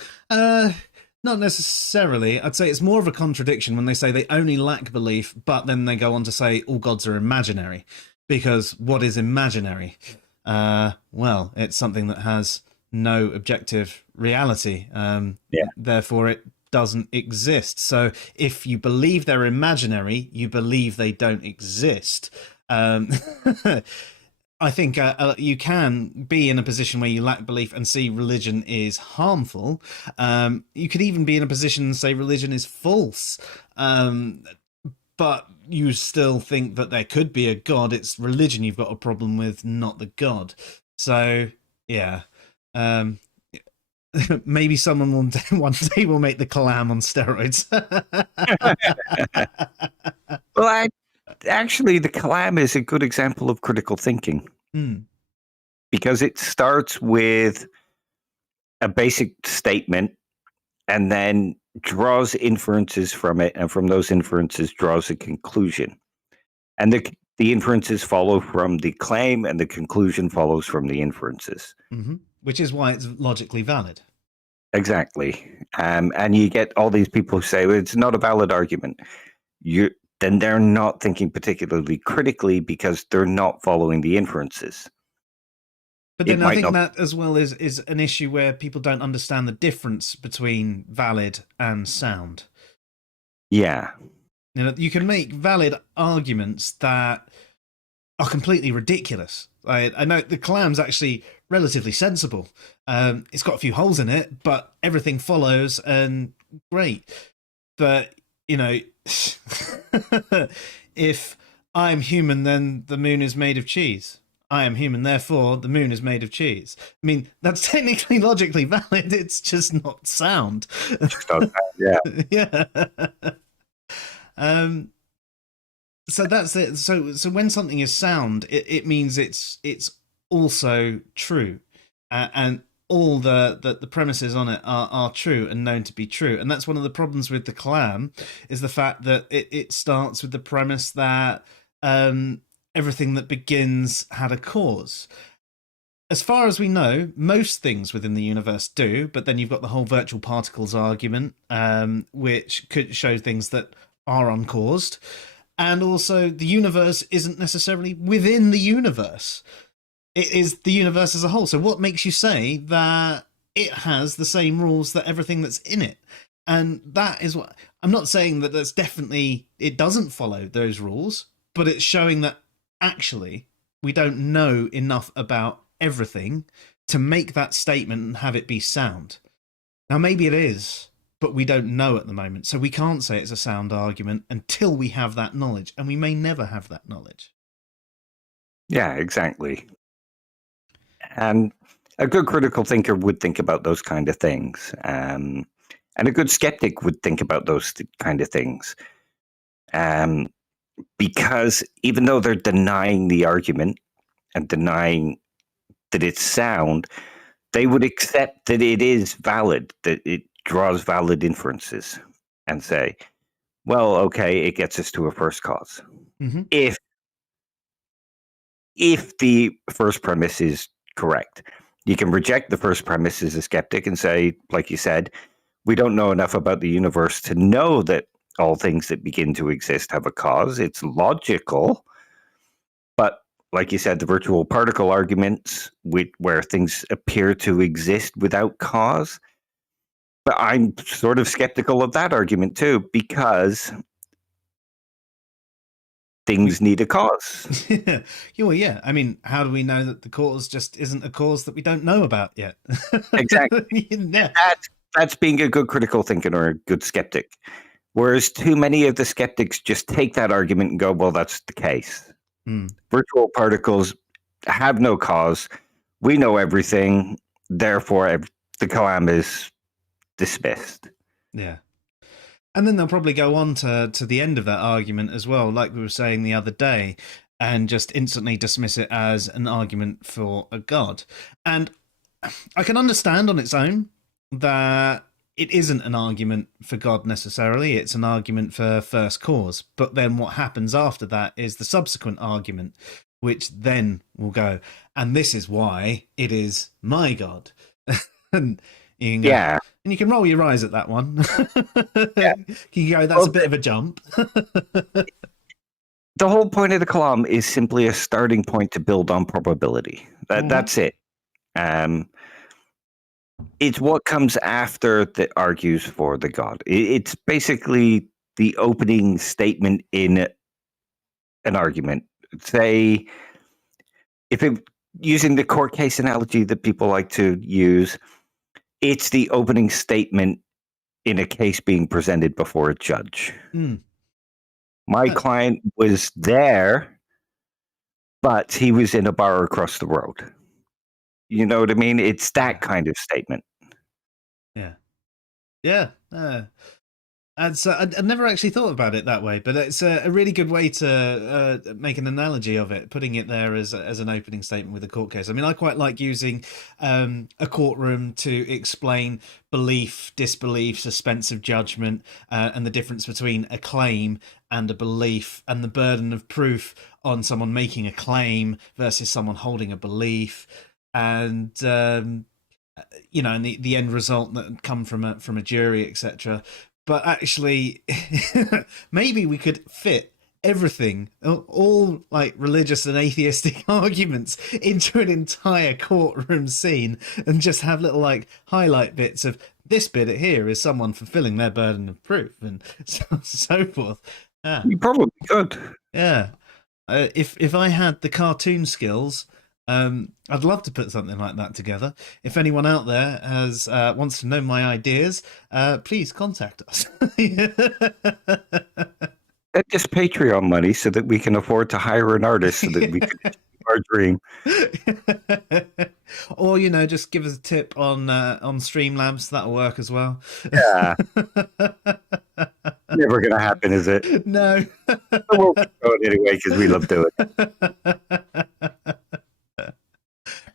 Not necessarily. I'd say it's more of a contradiction when they say they only lack belief, but then they go on to say all gods are imaginary. Because what is imaginary? Well, it's something that has no objective reality. Therefore, it doesn't exist. So if you believe they're imaginary, you believe they don't exist. I think you can be in a position where you lack belief and see religion is harmful. You could even be in a position and say religion is false. But you still think that there could be a god. It's religion you've got a problem with, not the god. So, yeah. Maybe someone one day will make the clam on steroids. Well, actually, the clam is a good example of critical thinking. Because it starts with a basic statement and then draws inferences from it, and from those inferences draws a conclusion. And the inferences follow from the claim, and the conclusion follows from the inferences. Which is why it's logically valid. Exactly. And you get all these people who say, well, it's not a valid argument. Then they're not thinking particularly critically because they're not following the inferences. But then I think that as well is an issue where people don't understand the difference between valid and sound. Yeah. You can make valid arguments that are completely ridiculous. I know the clam's actually relatively sensible. It's got a few holes in it, but everything follows and great. But, if I'm human, then the moon is made of cheese. I am human, therefore the moon is made of cheese. I mean, that's technically logically valid. It's just not sound. Yeah. Yeah. So that's it. So when something is sound, it means it's also true, and all the premises on it are true and known to be true. And that's one of the problems with the clam, is the fact that it starts with the premise that everything that begins had a cause. As far as we know, most things within the universe do, but then you've got the whole virtual particles argument, which could show things that are uncaused. And also, the universe isn't necessarily within the universe. It is the universe as a whole. So what makes you say that it has the same rules that everything that's in it? And that is what... I'm not saying that that's definitely... It doesn't follow those rules, but it's showing that actually we don't know enough about everything to make that statement and have it be sound. Now, maybe it is, but we don't know at the moment. So we can't say it's a sound argument until we have that knowledge, and we may never have that knowledge. Yeah, exactly. And a good critical thinker would think about those kind of things. And a good skeptic would think about those kind of things. Because even though they're denying the argument and denying that it's sound, they would accept that it is valid, that it draws valid inferences, and say, well, okay, it gets us to a first cause. Mm-hmm. If the first premise is correct, you can reject the first premise as a skeptic and say, like you said, we don't know enough about the universe to know that all things that begin to exist have a cause. It's logical. But like you said, the virtual particle arguments, where things appear to exist without cause, But I'm sort of skeptical of that argument too, because things need a cause. Well, yeah. I mean, how do we know that the cause just isn't a cause that we don't know about yet? Exactly. Yeah. That's being a good critical thinker or a good skeptic. Whereas too many of the skeptics just take that argument and go, well, that's the case. Virtual particles have no cause. We know everything. Therefore, the koan is dismissed. Yeah. And then they'll probably go on to the end of that argument as well, like we were saying the other day, and just instantly dismiss it as an argument for a god. And I can understand on its own that it isn't an argument for God necessarily. It's an argument for first cause. But then what happens after that is the subsequent argument, which then will go, and this is why it is my God. And you can go, Yeah. and you can roll your eyes at that one. Yeah. You go, that's a bit of a jump. The whole point of the column is simply a starting point to build on probability. That's it. It's what comes after that argues for the God. It's basically the opening statement in an argument. Say, using the court case analogy that people like to use, it's the opening statement in a case being presented before a judge. My client was there, but he was in a bar across the road. You know what I mean? It's that kind of statement. Yeah. Yeah. I'd never actually thought about it that way, but it's a really good way to make an analogy of it, putting it there as an opening statement with a court case. I mean, I quite like using a courtroom to explain belief, disbelief, suspense of judgment, and the difference between a claim and a belief, and the burden of proof on someone making a claim versus someone holding a belief, and and the end result that come from a jury, etc. But actually, maybe we could fit everything, all like religious and atheistic arguments, into an entire courtroom scene, and just have little like highlight bits of this bit here is someone fulfilling their burden of proof, and so forth. Yeah. You probably could. Yeah. If I had the cartoon skills, I'd love to put something like that together. If anyone out there wants to know my ideas, please contact us. Just Patreon money so that we can afford to hire an artist so that we can achieve our dream. Or just give us a tip on Streamlabs. That'll work as well. Yeah. Never gonna happen, is it? No. We'll do it anyway because we love doing it.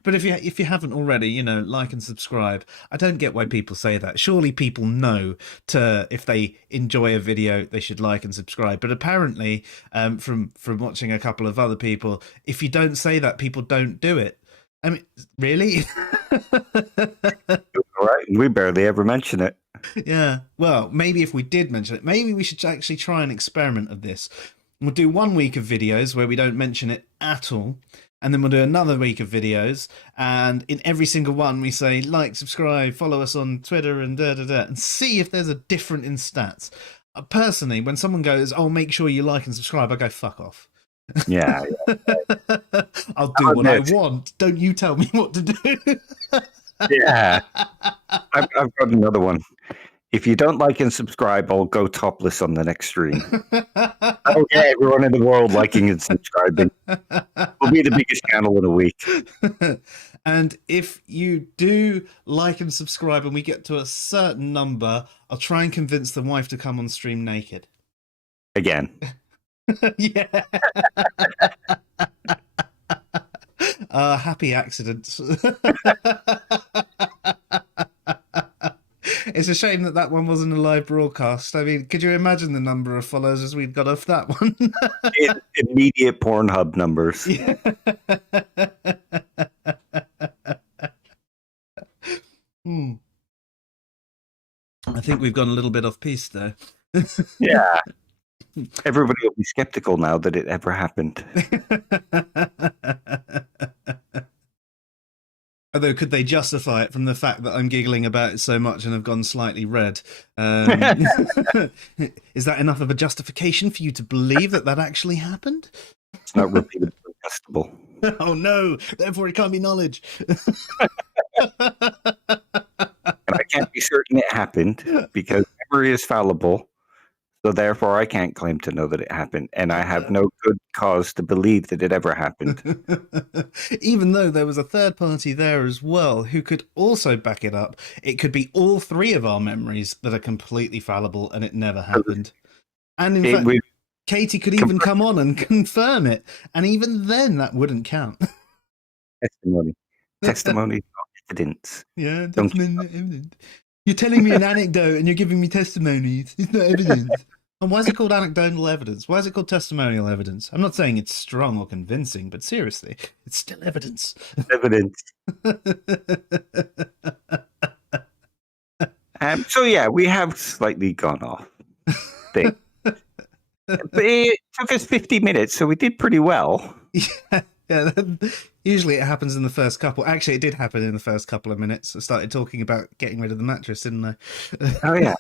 But if you haven't already, like and subscribe. I don't get why people say that. Surely people know if they enjoy a video, they should like and subscribe. But apparently, from watching a couple of other people, if you don't say that, people don't do it. I mean, really? All right, we barely ever mention it. Yeah. Well, maybe if we did mention it, maybe we should actually try an experiment of this. We'll do 1 week of videos where we don't mention it at all. And then we'll do another week of videos, and in every single one we say like, subscribe, follow us on Twitter, and and see if there's a different in stats. Personally, when someone goes, "Oh, make sure you like and subscribe," I go, "Fuck off." Yeah. I'll do what I want. Don't you tell me what to do. Yeah. I've got another one. If you don't like and subscribe, I'll go topless on the next stream. Okay, everyone in the world liking and subscribing. We'll be the biggest channel in a week. And if you do like and subscribe and we get to a certain number, I'll try and convince the wife to come on stream naked. Again. Yeah. Happy accidents. It's a shame that one wasn't a live broadcast. I mean, could you imagine the number of followers we'd got off that one? Immediate Pornhub numbers. Yeah. I think we've gone a little bit off piece, though. Yeah. Everybody will be skeptical now that it ever happened. Although, could they justify it from the fact that I'm giggling about it so much and have gone slightly red? Is that enough of a justification for you to believe that that actually happened? It's not repeatable testable. Oh no! Therefore, it can't be knowledge. And I can't be certain it happened because memory is fallible. So therefore, I can't claim to know that it happened, and I have no good cause to believe that it ever happened. Even though there was a third party there as well who could also back it up, it could be all three of our memories that are completely fallible and it never happened. And in fact, Katie could even come on and confirm it, and even then that wouldn't count. Testimony, evidence. Yeah, testimony, evidence. You're telling me an anecdote and you're giving me testimonies. It's not evidence. And why is it called anecdotal evidence? Why is it called testimonial evidence? I'm not saying it's strong or convincing, but seriously, it's still evidence. Evidence. So yeah, we have slightly gone off. But it took us 50 minutes, so we did pretty well. Yeah, usually it happens in the first couple. Actually, it did happen in the first couple of minutes. I started talking about getting rid of the mattress, didn't I? Oh, yeah.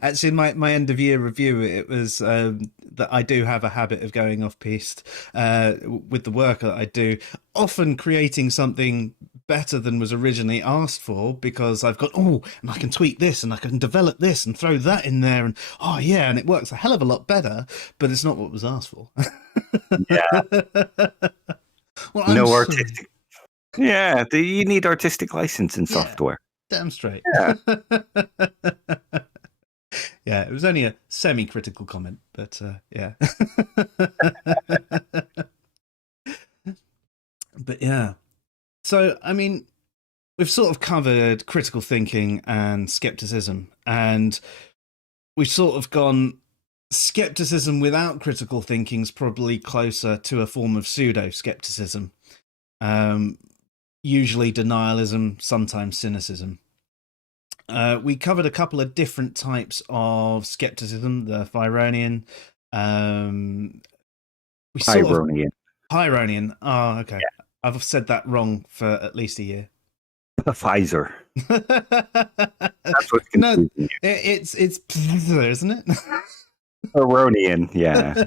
Actually, in my end of year review, it was that I do have a habit of going off piste with the work that I do, often creating something better than was originally asked for, because I've got, and I can tweak this and I can develop this and throw that in there, and and it works a hell of a lot better, but it's not what was asked for. Yeah. Well, no artistic. Yeah, you need artistic license in software. Damn straight. Yeah. Yeah, it was only a semi-critical comment, but yeah. But yeah. So, I mean, we've sort of covered critical thinking and skepticism, and we've sort of gone skepticism without critical thinking is probably closer to a form of pseudo-skepticism. Usually denialism, sometimes cynicism. We covered a couple of different types of skepticism, the Pyrrhonian. Pyrrhonian. Oh, okay. Yeah. I've said that wrong for at least a year. Pfizer. That's what's confusing you. It's Pfizer, isn't it? Pyrrhonian, yeah.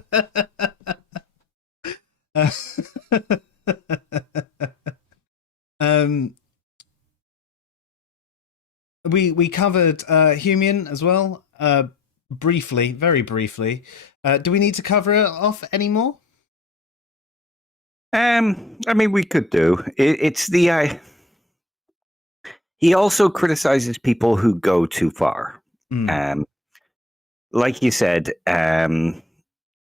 We covered Humean as well, briefly, very briefly. Do we need to cover it off anymore? I mean, we could do. It's the he also criticizes people who go too far. Like you said,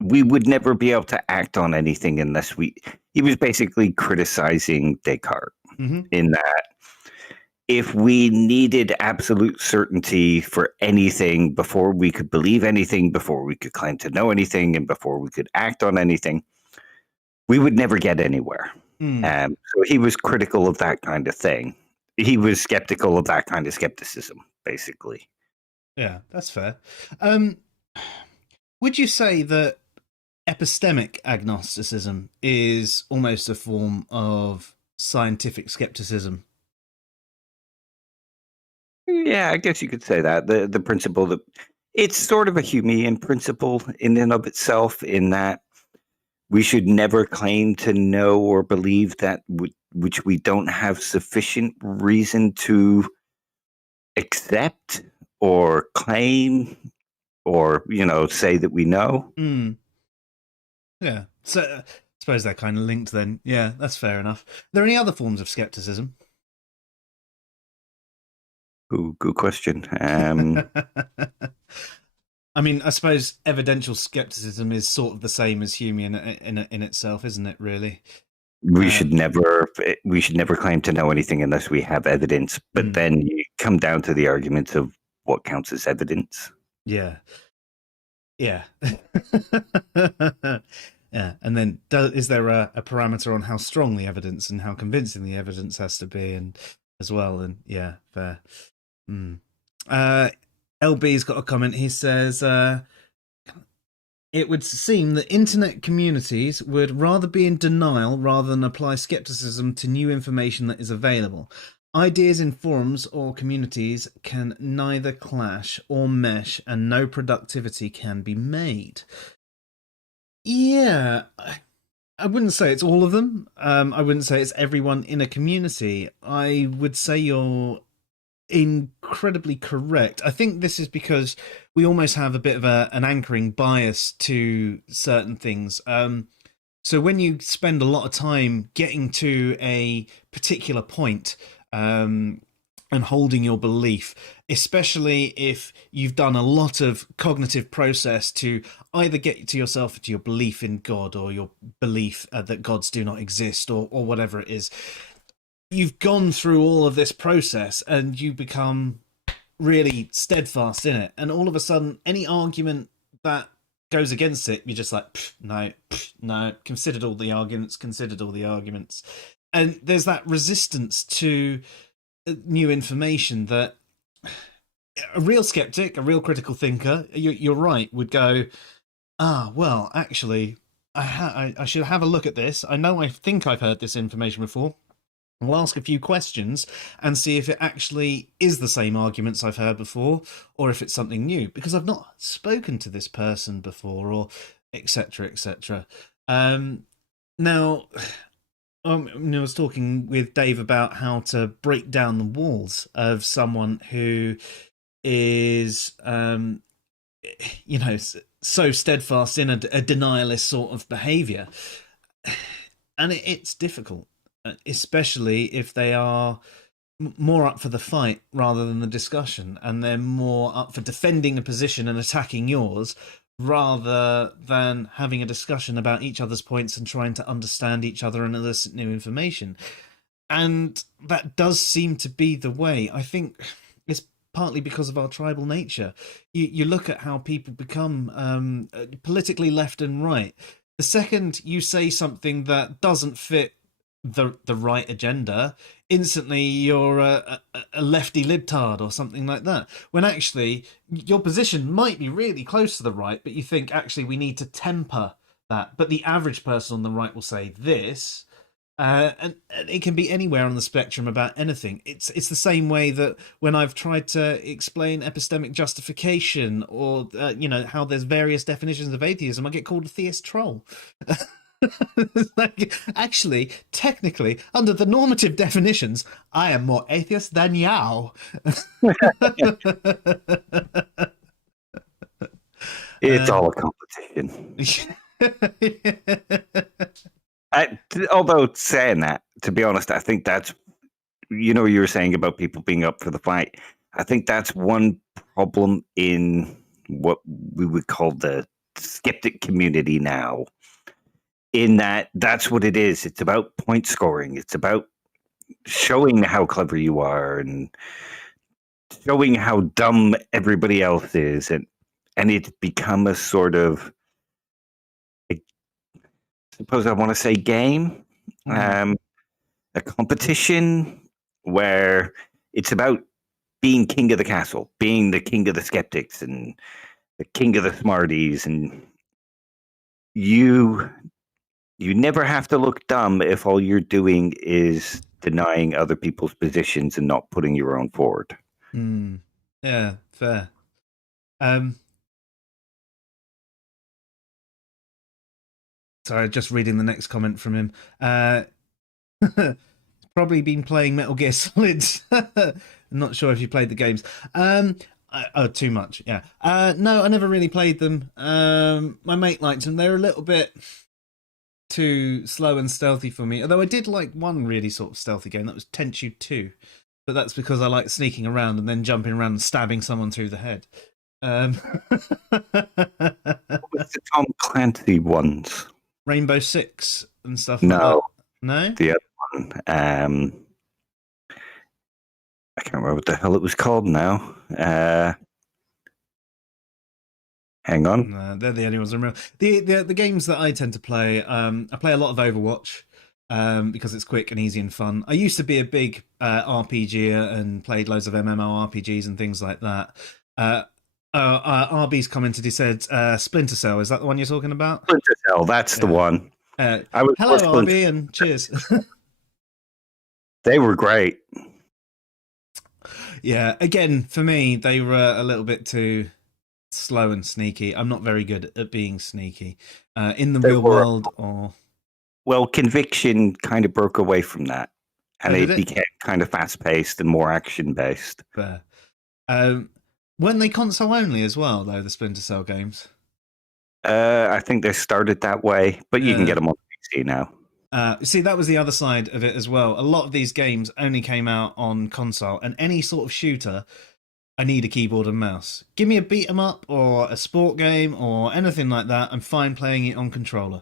we would never be able to act on anything unless he was basically criticizing Descartes in that if we needed absolute certainty for anything before we could believe anything, before we could claim to know anything, and before we could act on anything, we would never get anywhere. So he was critical of that kind of thing. He was skeptical of that kind of skepticism, basically. Yeah, that's fair. Would you say that epistemic agnosticism is almost a form of scientific skepticism? Yeah, I guess you could say that. The principle that it's sort of a Humean principle in and of itself, in that we should never claim to know or believe that which we don't have sufficient reason to accept or claim or, say that we know. Yeah. So I suppose they're kind of linked then. Yeah, that's fair enough. Are there any other forms of skepticism? Ooh, good question. I mean, I suppose evidential skepticism is sort of the same as Humean in itself, isn't it, really? We should never claim to know anything unless we have evidence. But then you come down to the argument of what counts as evidence. Yeah. Yeah. Yeah. And then is there a parameter on how strong the evidence and how convincing the evidence has to be, and as well? And yeah, fair. LB's got a comment. He says, it would seem that internet communities would rather be in denial rather than apply skepticism to new information that is available. Ideas in forums or communities can neither clash or mesh, and no productivity can be made. Yeah, I wouldn't say it's all of them. I wouldn't say it's everyone in a community. I would say you're incredibly correct. I think this is because we almost have a bit of an anchoring bias to certain things. So when you spend a lot of time getting to a particular point, and holding your belief, especially if you've done a lot of cognitive process to either get to yourself to your belief in God or your belief that gods do not exist, or whatever it is. You've gone through all of this process and you become really steadfast in it. And all of a sudden, any argument that goes against it, you're just like, no, considered all the arguments. And there's that resistance to new information that a real skeptic, a real critical thinker, you're right, would go, well, actually, I should have a look at this. I think I've heard this information before. I'll ask a few questions and see if it actually is the same arguments I've heard before, or if it's something new, because I've not spoken to this person before, or etc., etc. Now, I was talking with Dave about how to break down the walls of someone who is, so steadfast in a denialist sort of behavior. And it's difficult, especially if they are more up for the fight rather than the discussion, and they're more up for defending a position and attacking yours, rather than having a discussion about each other's points and trying to understand each other and elicit new information. And that does seem to be the way. I think it's partly because of our tribal nature. You look at how people become politically left and right. The second you say something that doesn't fit the right agenda, instantly you're a lefty libtard or something like that, when actually your position might be really close to the right, but you think actually we need to temper that. But the average person on the right will say this, and it can be anywhere on the spectrum about anything. It's the same way that when I've tried to explain epistemic justification, or how there's various definitions of atheism, I get called a theist troll. Like, actually, technically, under the normative definitions, I am more atheist than Yao. It's all a competition. Although saying that, to be honest, I think that's, you were saying about people being up for the fight. I think that's one problem in what we would call the skeptic community now. In that's what it is. It's about point scoring. It's about showing how clever you are and showing how dumb everybody else is. And it's become a sort of, I suppose I want to say, game, a competition where it's about being king of the castle, being the king of the skeptics and the king of the smarties. And you never have to look dumb if all you're doing is denying other people's positions and not putting your own forward. Yeah, fair. Sorry, just reading the next comment from him. Probably been playing Metal Gear Solid. I'm not sure if you played the games. Too much, yeah. No, I never really played them. My mate liked them. They're a little bit too slow and stealthy for me, although I did like one really sort of stealthy game. That was Tenchu 2, but that's because I like sneaking around and then jumping around and stabbing someone through the head. What was the Tom Clancy ones? Rainbow Six and stuff like that. No? The other one, I can't remember what the hell it was called now. Hang on. No, they're the only ones I remember. The games that I tend to play, I play a lot of Overwatch, because it's quick and easy and fun. I used to be a big RPG and played loads of MMORPGs and things like that. RB's commented. He said, "Splinter Cell." Is that the one you're talking about? Splinter Cell, that's the one. I was more Hello, RB, and cheers. They were great. Yeah, again, for me, they were a little bit too slow and sneaky. I'm not very good at being sneaky in the real world. Or well, Conviction kind of broke away from that, and it became kind of fast-paced and more action-based. Fair. Weren't they console only as well, though, the Splinter Cell games? I think they started that way, but you can get them on PC now. See, that was the other side of it as well. A lot of these games only came out on console, and any sort of shooter, I need a keyboard and mouse. Give me a beat 'em up or a sport game or anything like that. I'm fine playing it on controller.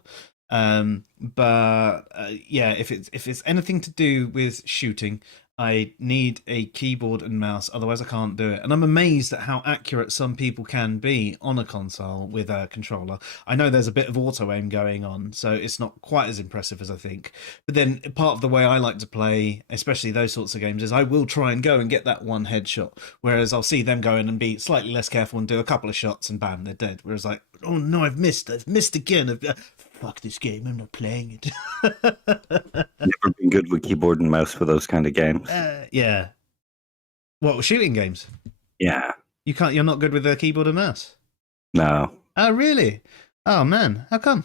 But yeah, if it's anything to do with shooting, I need a keyboard and mouse, otherwise I can't do it. And I'm amazed at how accurate some people can be on a console with a controller. I know there's a bit of auto aim going on, so it's not quite as impressive as I think. But then part of the way I like to play, especially those sorts of games, is I will try and go and get that one headshot. Whereas I'll see them go in and be slightly less careful and do a couple of shots and bam, they're dead. Whereas like, oh no, I've missed again. Fuck this game, I'm not playing it. Never been good with keyboard and mouse for those kind of games. Yeah. What, shooting games? Yeah. You're not good with a keyboard and mouse? No. Oh, really? Oh, man. How come?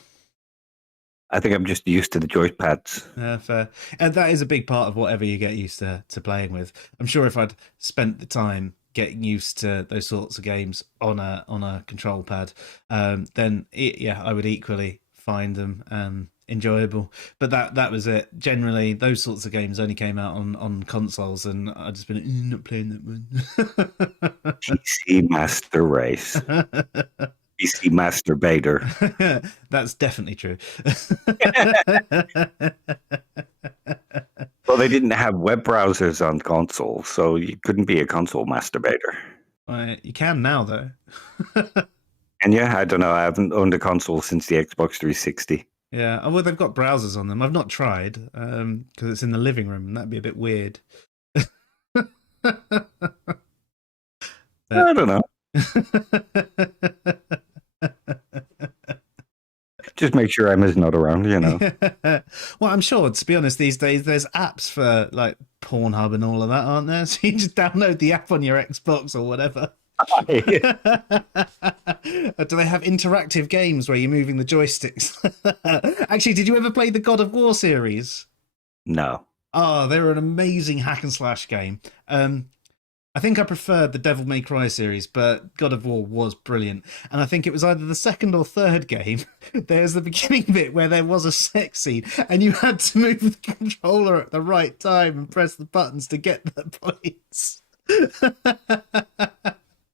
I think I'm just used to the joypads. Fair. And that is a big part of whatever you get used to playing with. I'm sure if I'd spent the time getting used to those sorts of games on a control pad, then I would equally find them enjoyable. But that was it. Generally, those sorts of games only came out on consoles, and I just been not playing that one. PC Master Race. PC Masturbator. That's definitely true. Well, they didn't have web browsers on consoles, so you couldn't be a console masturbator. You can now, though. And yeah, I don't know. I haven't owned a console since the Xbox 360. Yeah, well, they've got browsers on them. I've not tried because it's in the living room, and that'd be a bit weird. I don't know. Just make sure Emma's not around, you know. Well, I'm sure, to be honest, these days there's apps for like Pornhub and all of that, aren't there? So you just download the app on your Xbox or whatever. Do they have interactive games where you're moving the joysticks? Actually, did you ever play the God of War series? No. Oh, they're an amazing hack and slash game. I think I preferred the Devil May Cry series, but God of War was brilliant. And I think it was either the second or third game. There's the beginning bit where there was a sex scene, and you had to move the controller at the right time and press the buttons to get the points.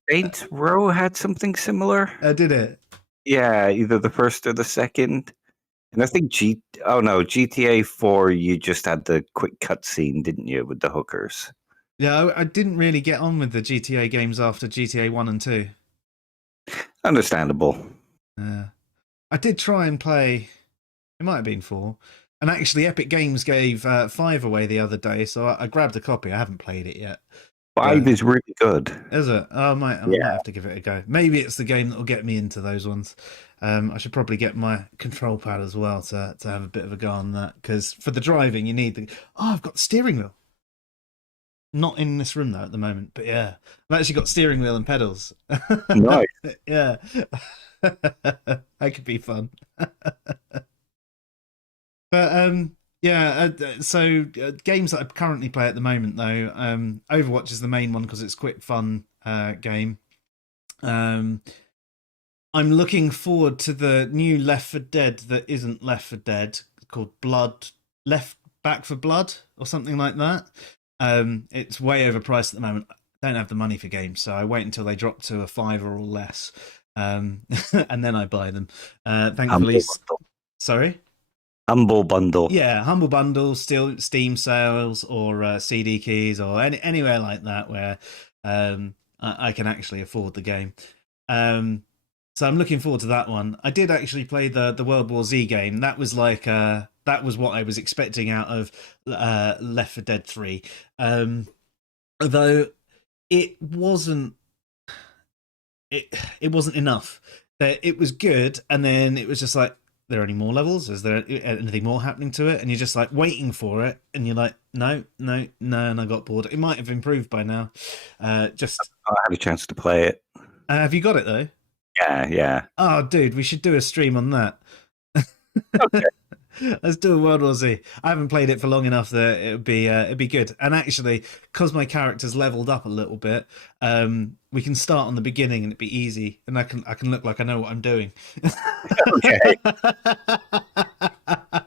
Saints Row had something similar. Did it? Yeah, either the first or the second. And I think GTA 4, you just had the quick cutscene, didn't you, with the hookers? Yeah, I didn't really get on with the GTA games after GTA 1 and 2. Understandable. I did try and play, it might have been 4. And actually, Epic Games gave 5 away the other day, so I grabbed a copy. I haven't played it yet. 5 is really good. Is it? I might have to give it a go. Maybe it's the game that will get me into those ones. I should probably get my control pad as well to have a bit of a go on that. Because for the driving, you need I've got the steering wheel. Not in this room, though, at the moment. But yeah, I've actually got steering wheel and pedals. Nice. Yeah. That could be fun. But so games that I currently play at the moment, though, Overwatch is the main one because it's a quick, fun game. I'm looking forward to the new Left 4 Dead that isn't Left 4 Dead, called Back for Blood or something like that. It's way overpriced at the moment. I don't have the money for games, so I wait until they drop to a $5 or less, and then I buy them. Thankfully, sorry. Humble Bundle. Yeah, Humble Bundle, still Steam sales or CD keys or anywhere like that where I can actually afford the game. So I'm looking forward to that one. I did actually play the World War Z game. That was like that was what I was expecting out of Left 4 Dead 3. Although it wasn't it wasn't enough. That it was good, and then it was just like, there are any more levels? Is there anything more happening to it? And you're just like waiting for it, and you're like, no, and I got bored. It might have improved by now. Just I had a chance to play it. have you got it though? Yeah. Oh, dude, we should do a stream on that. Okay. Let's do a World War Z. I haven't played it for long enough that it'd be good. And actually, because my character's leveled up a little bit, we can start on the beginning and it'd be easy, and I can look like I know what I'm doing. Okay.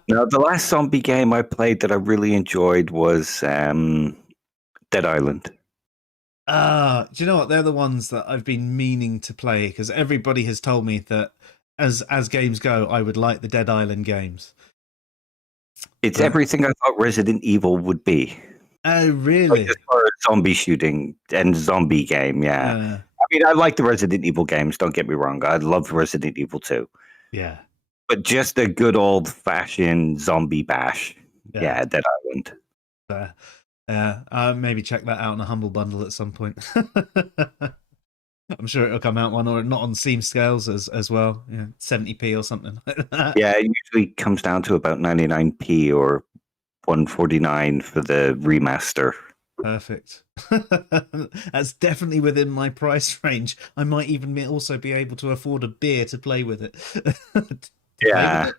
Now, the last zombie game I played that I really enjoyed was Dead Island. Do you know what? They're the ones that I've been meaning to play, because everybody has told me that as games go, I would like the Dead Island games. It's everything I thought Resident Evil would be. Oh, really? Like, as far as zombie shooting and zombie game, yeah. I mean, I like the Resident Evil games, don't get me wrong. I love Resident Evil 2. Yeah. But just a good old-fashioned zombie bash. Yeah, Dead Island. I'll maybe check that out in a Humble Bundle at some point. I'm sure it'll come out one, or not on Steam scales as well. 70p or something like that. Yeah, it usually comes down to about 99p or 149 for the remaster. Perfect. That's definitely within my price range. I might even also be able to afford a beer to play with it. Yeah.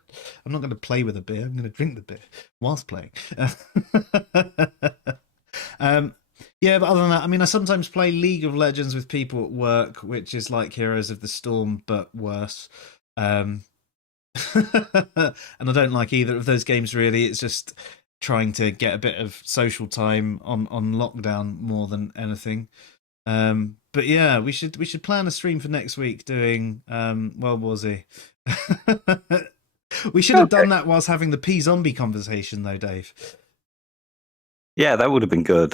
I'm not going to play with a beer. I'm going to drink the beer whilst playing. Yeah, but other than that, I mean, I sometimes play League of Legends with people at work, which is like Heroes of the Storm, but worse. And I don't like either of those games, really. It's just trying to get a bit of social time on lockdown more than anything. But yeah, we should plan a stream for next week doing World War Z. We should have done that whilst having the P-zombie conversation, though, Dave. Yeah, that would have been good.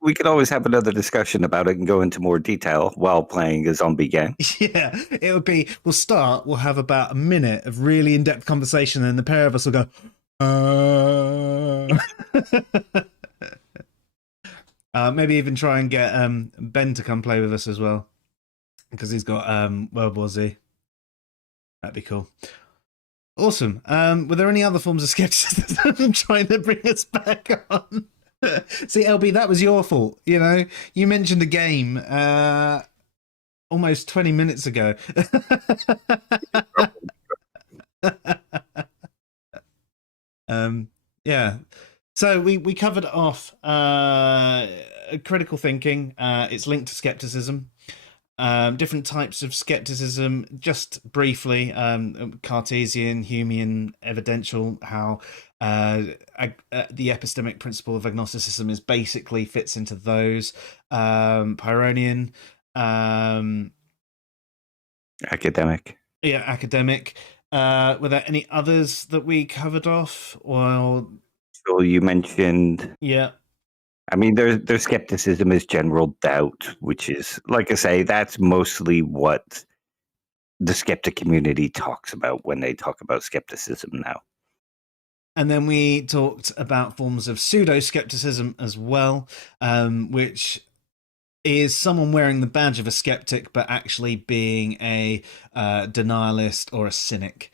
We could always have another discussion about it and go into more detail while playing a zombie game. Yeah, it would be, we'll have about a minute of really in-depth conversation, and the pair of us will go, maybe even try and get Ben to come play with us as well, because he's got World War Z. That'd be cool. Awesome. Were there any other forms of skepticism trying to bring us back on? See, LB, that was your fault. You mentioned a game almost 20 minutes ago. Yeah. So we covered off critical thinking. It's linked to skepticism. Different types of skepticism, just briefly, Cartesian, Humean, evidential, how the epistemic principle of agnosticism is basically fits into those. Pyrrhonian, academic. Yeah, academic. Were there any others that we covered off? Well, so you mentioned, yeah. I mean, their skepticism is general doubt, which is, like I say, that's mostly what the skeptic community talks about when they talk about skepticism now. And then we talked about forms of pseudo-scepticism as well, which is someone wearing the badge of a skeptic, but actually being a denialist or a cynic.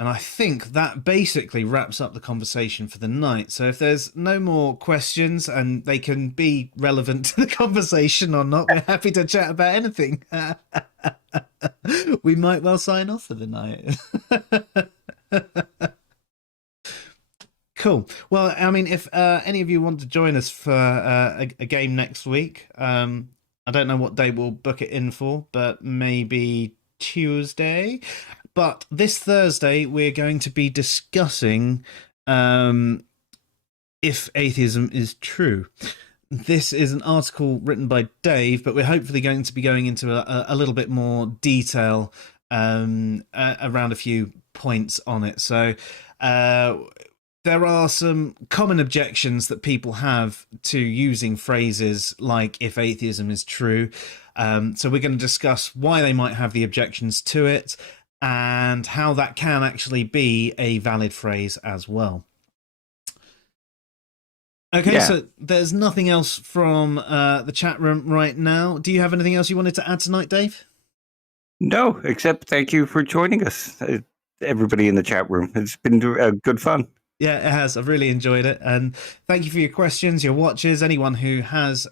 And I think that basically wraps up the conversation for the night. So if there's no more questions, and they can be relevant to the conversation or not, we're happy to chat about anything. We might well sign off for the night. Cool. Well, I mean, if any of you want to join us for a game next week, I don't know what day we'll book it in for, but maybe Tuesday. But this Thursday, we're going to be discussing if atheism is true. This is an article written by Dave, but we're hopefully going to be going into a little bit more detail around a few points on it. So there are some common objections that people have to using phrases like if atheism is true. So we're going to discuss why they might have the objections to it, and how that can actually be a valid phrase as well. Okay, so there's nothing else from the chat room right now. Do you have anything else you wanted to add tonight, Dave? No, except thank you for joining us, everybody in the chat room. It's been good fun. Yeah, it has. I've really enjoyed it. And thank you for your questions, your watches. Anyone who has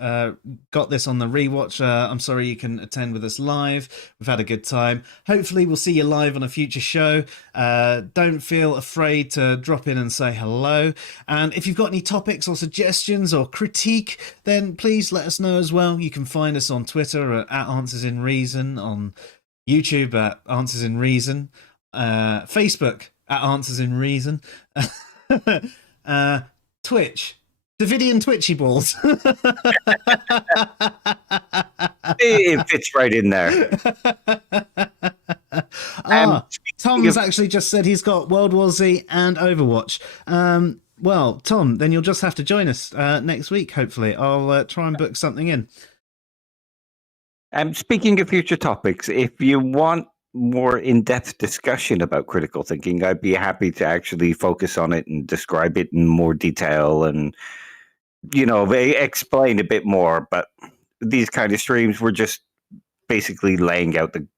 got this on the rewatch, I'm sorry you can attend with us live. We've had a good time. Hopefully we'll see you live on a future show. Don't feel afraid to drop in and say hello. And if you've got any topics or suggestions or critique, then please let us know as well. You can find us on Twitter at Answers in Reason, on YouTube at Answers in Reason, Facebook at Answers in Reason. Twitch, Davidian Twitchy balls. It fits right in there. Tom's actually just said he's got World War Z and Overwatch. Well, Tom, then you'll just have to join us next week, hopefully. I'll try and book something in. Speaking of future topics, if you want more in-depth discussion about critical thinking, I'd be happy to actually focus on it and describe it in more detail and, explain a bit more. But these kind of streams, we're just basically laying out the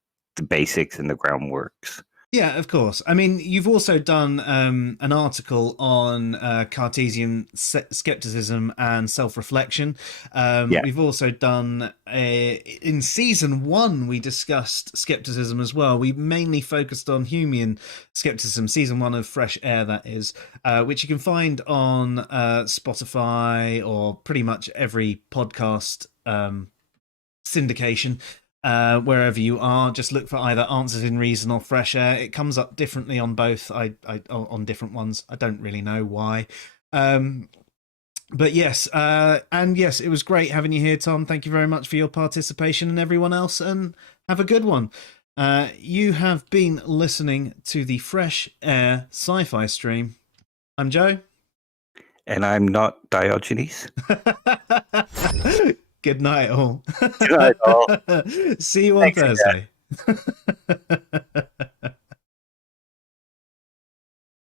basics and the groundworks. Yeah, of course. I mean, you've also done an article on Cartesian skepticism and self-reflection. We've also done in season 1, we discussed skepticism as well. We mainly focused on Humean skepticism, season 1 of Fresh Air, that is, which you can find on Spotify or pretty much every podcast syndication. Wherever you are, just look for either Answers in Reason or Fresh Air. It comes up differently on both. I on different ones. I don't really know why. But yes, and yes, it was great having you here, Tom. Thank you very much for your participation, and everyone else, and have a good one. You have been listening to the Fresh Air Sci-Fi stream. I'm Joe. And I'm not Diogenes. Good night, all. Good night, all. See you on Thursday.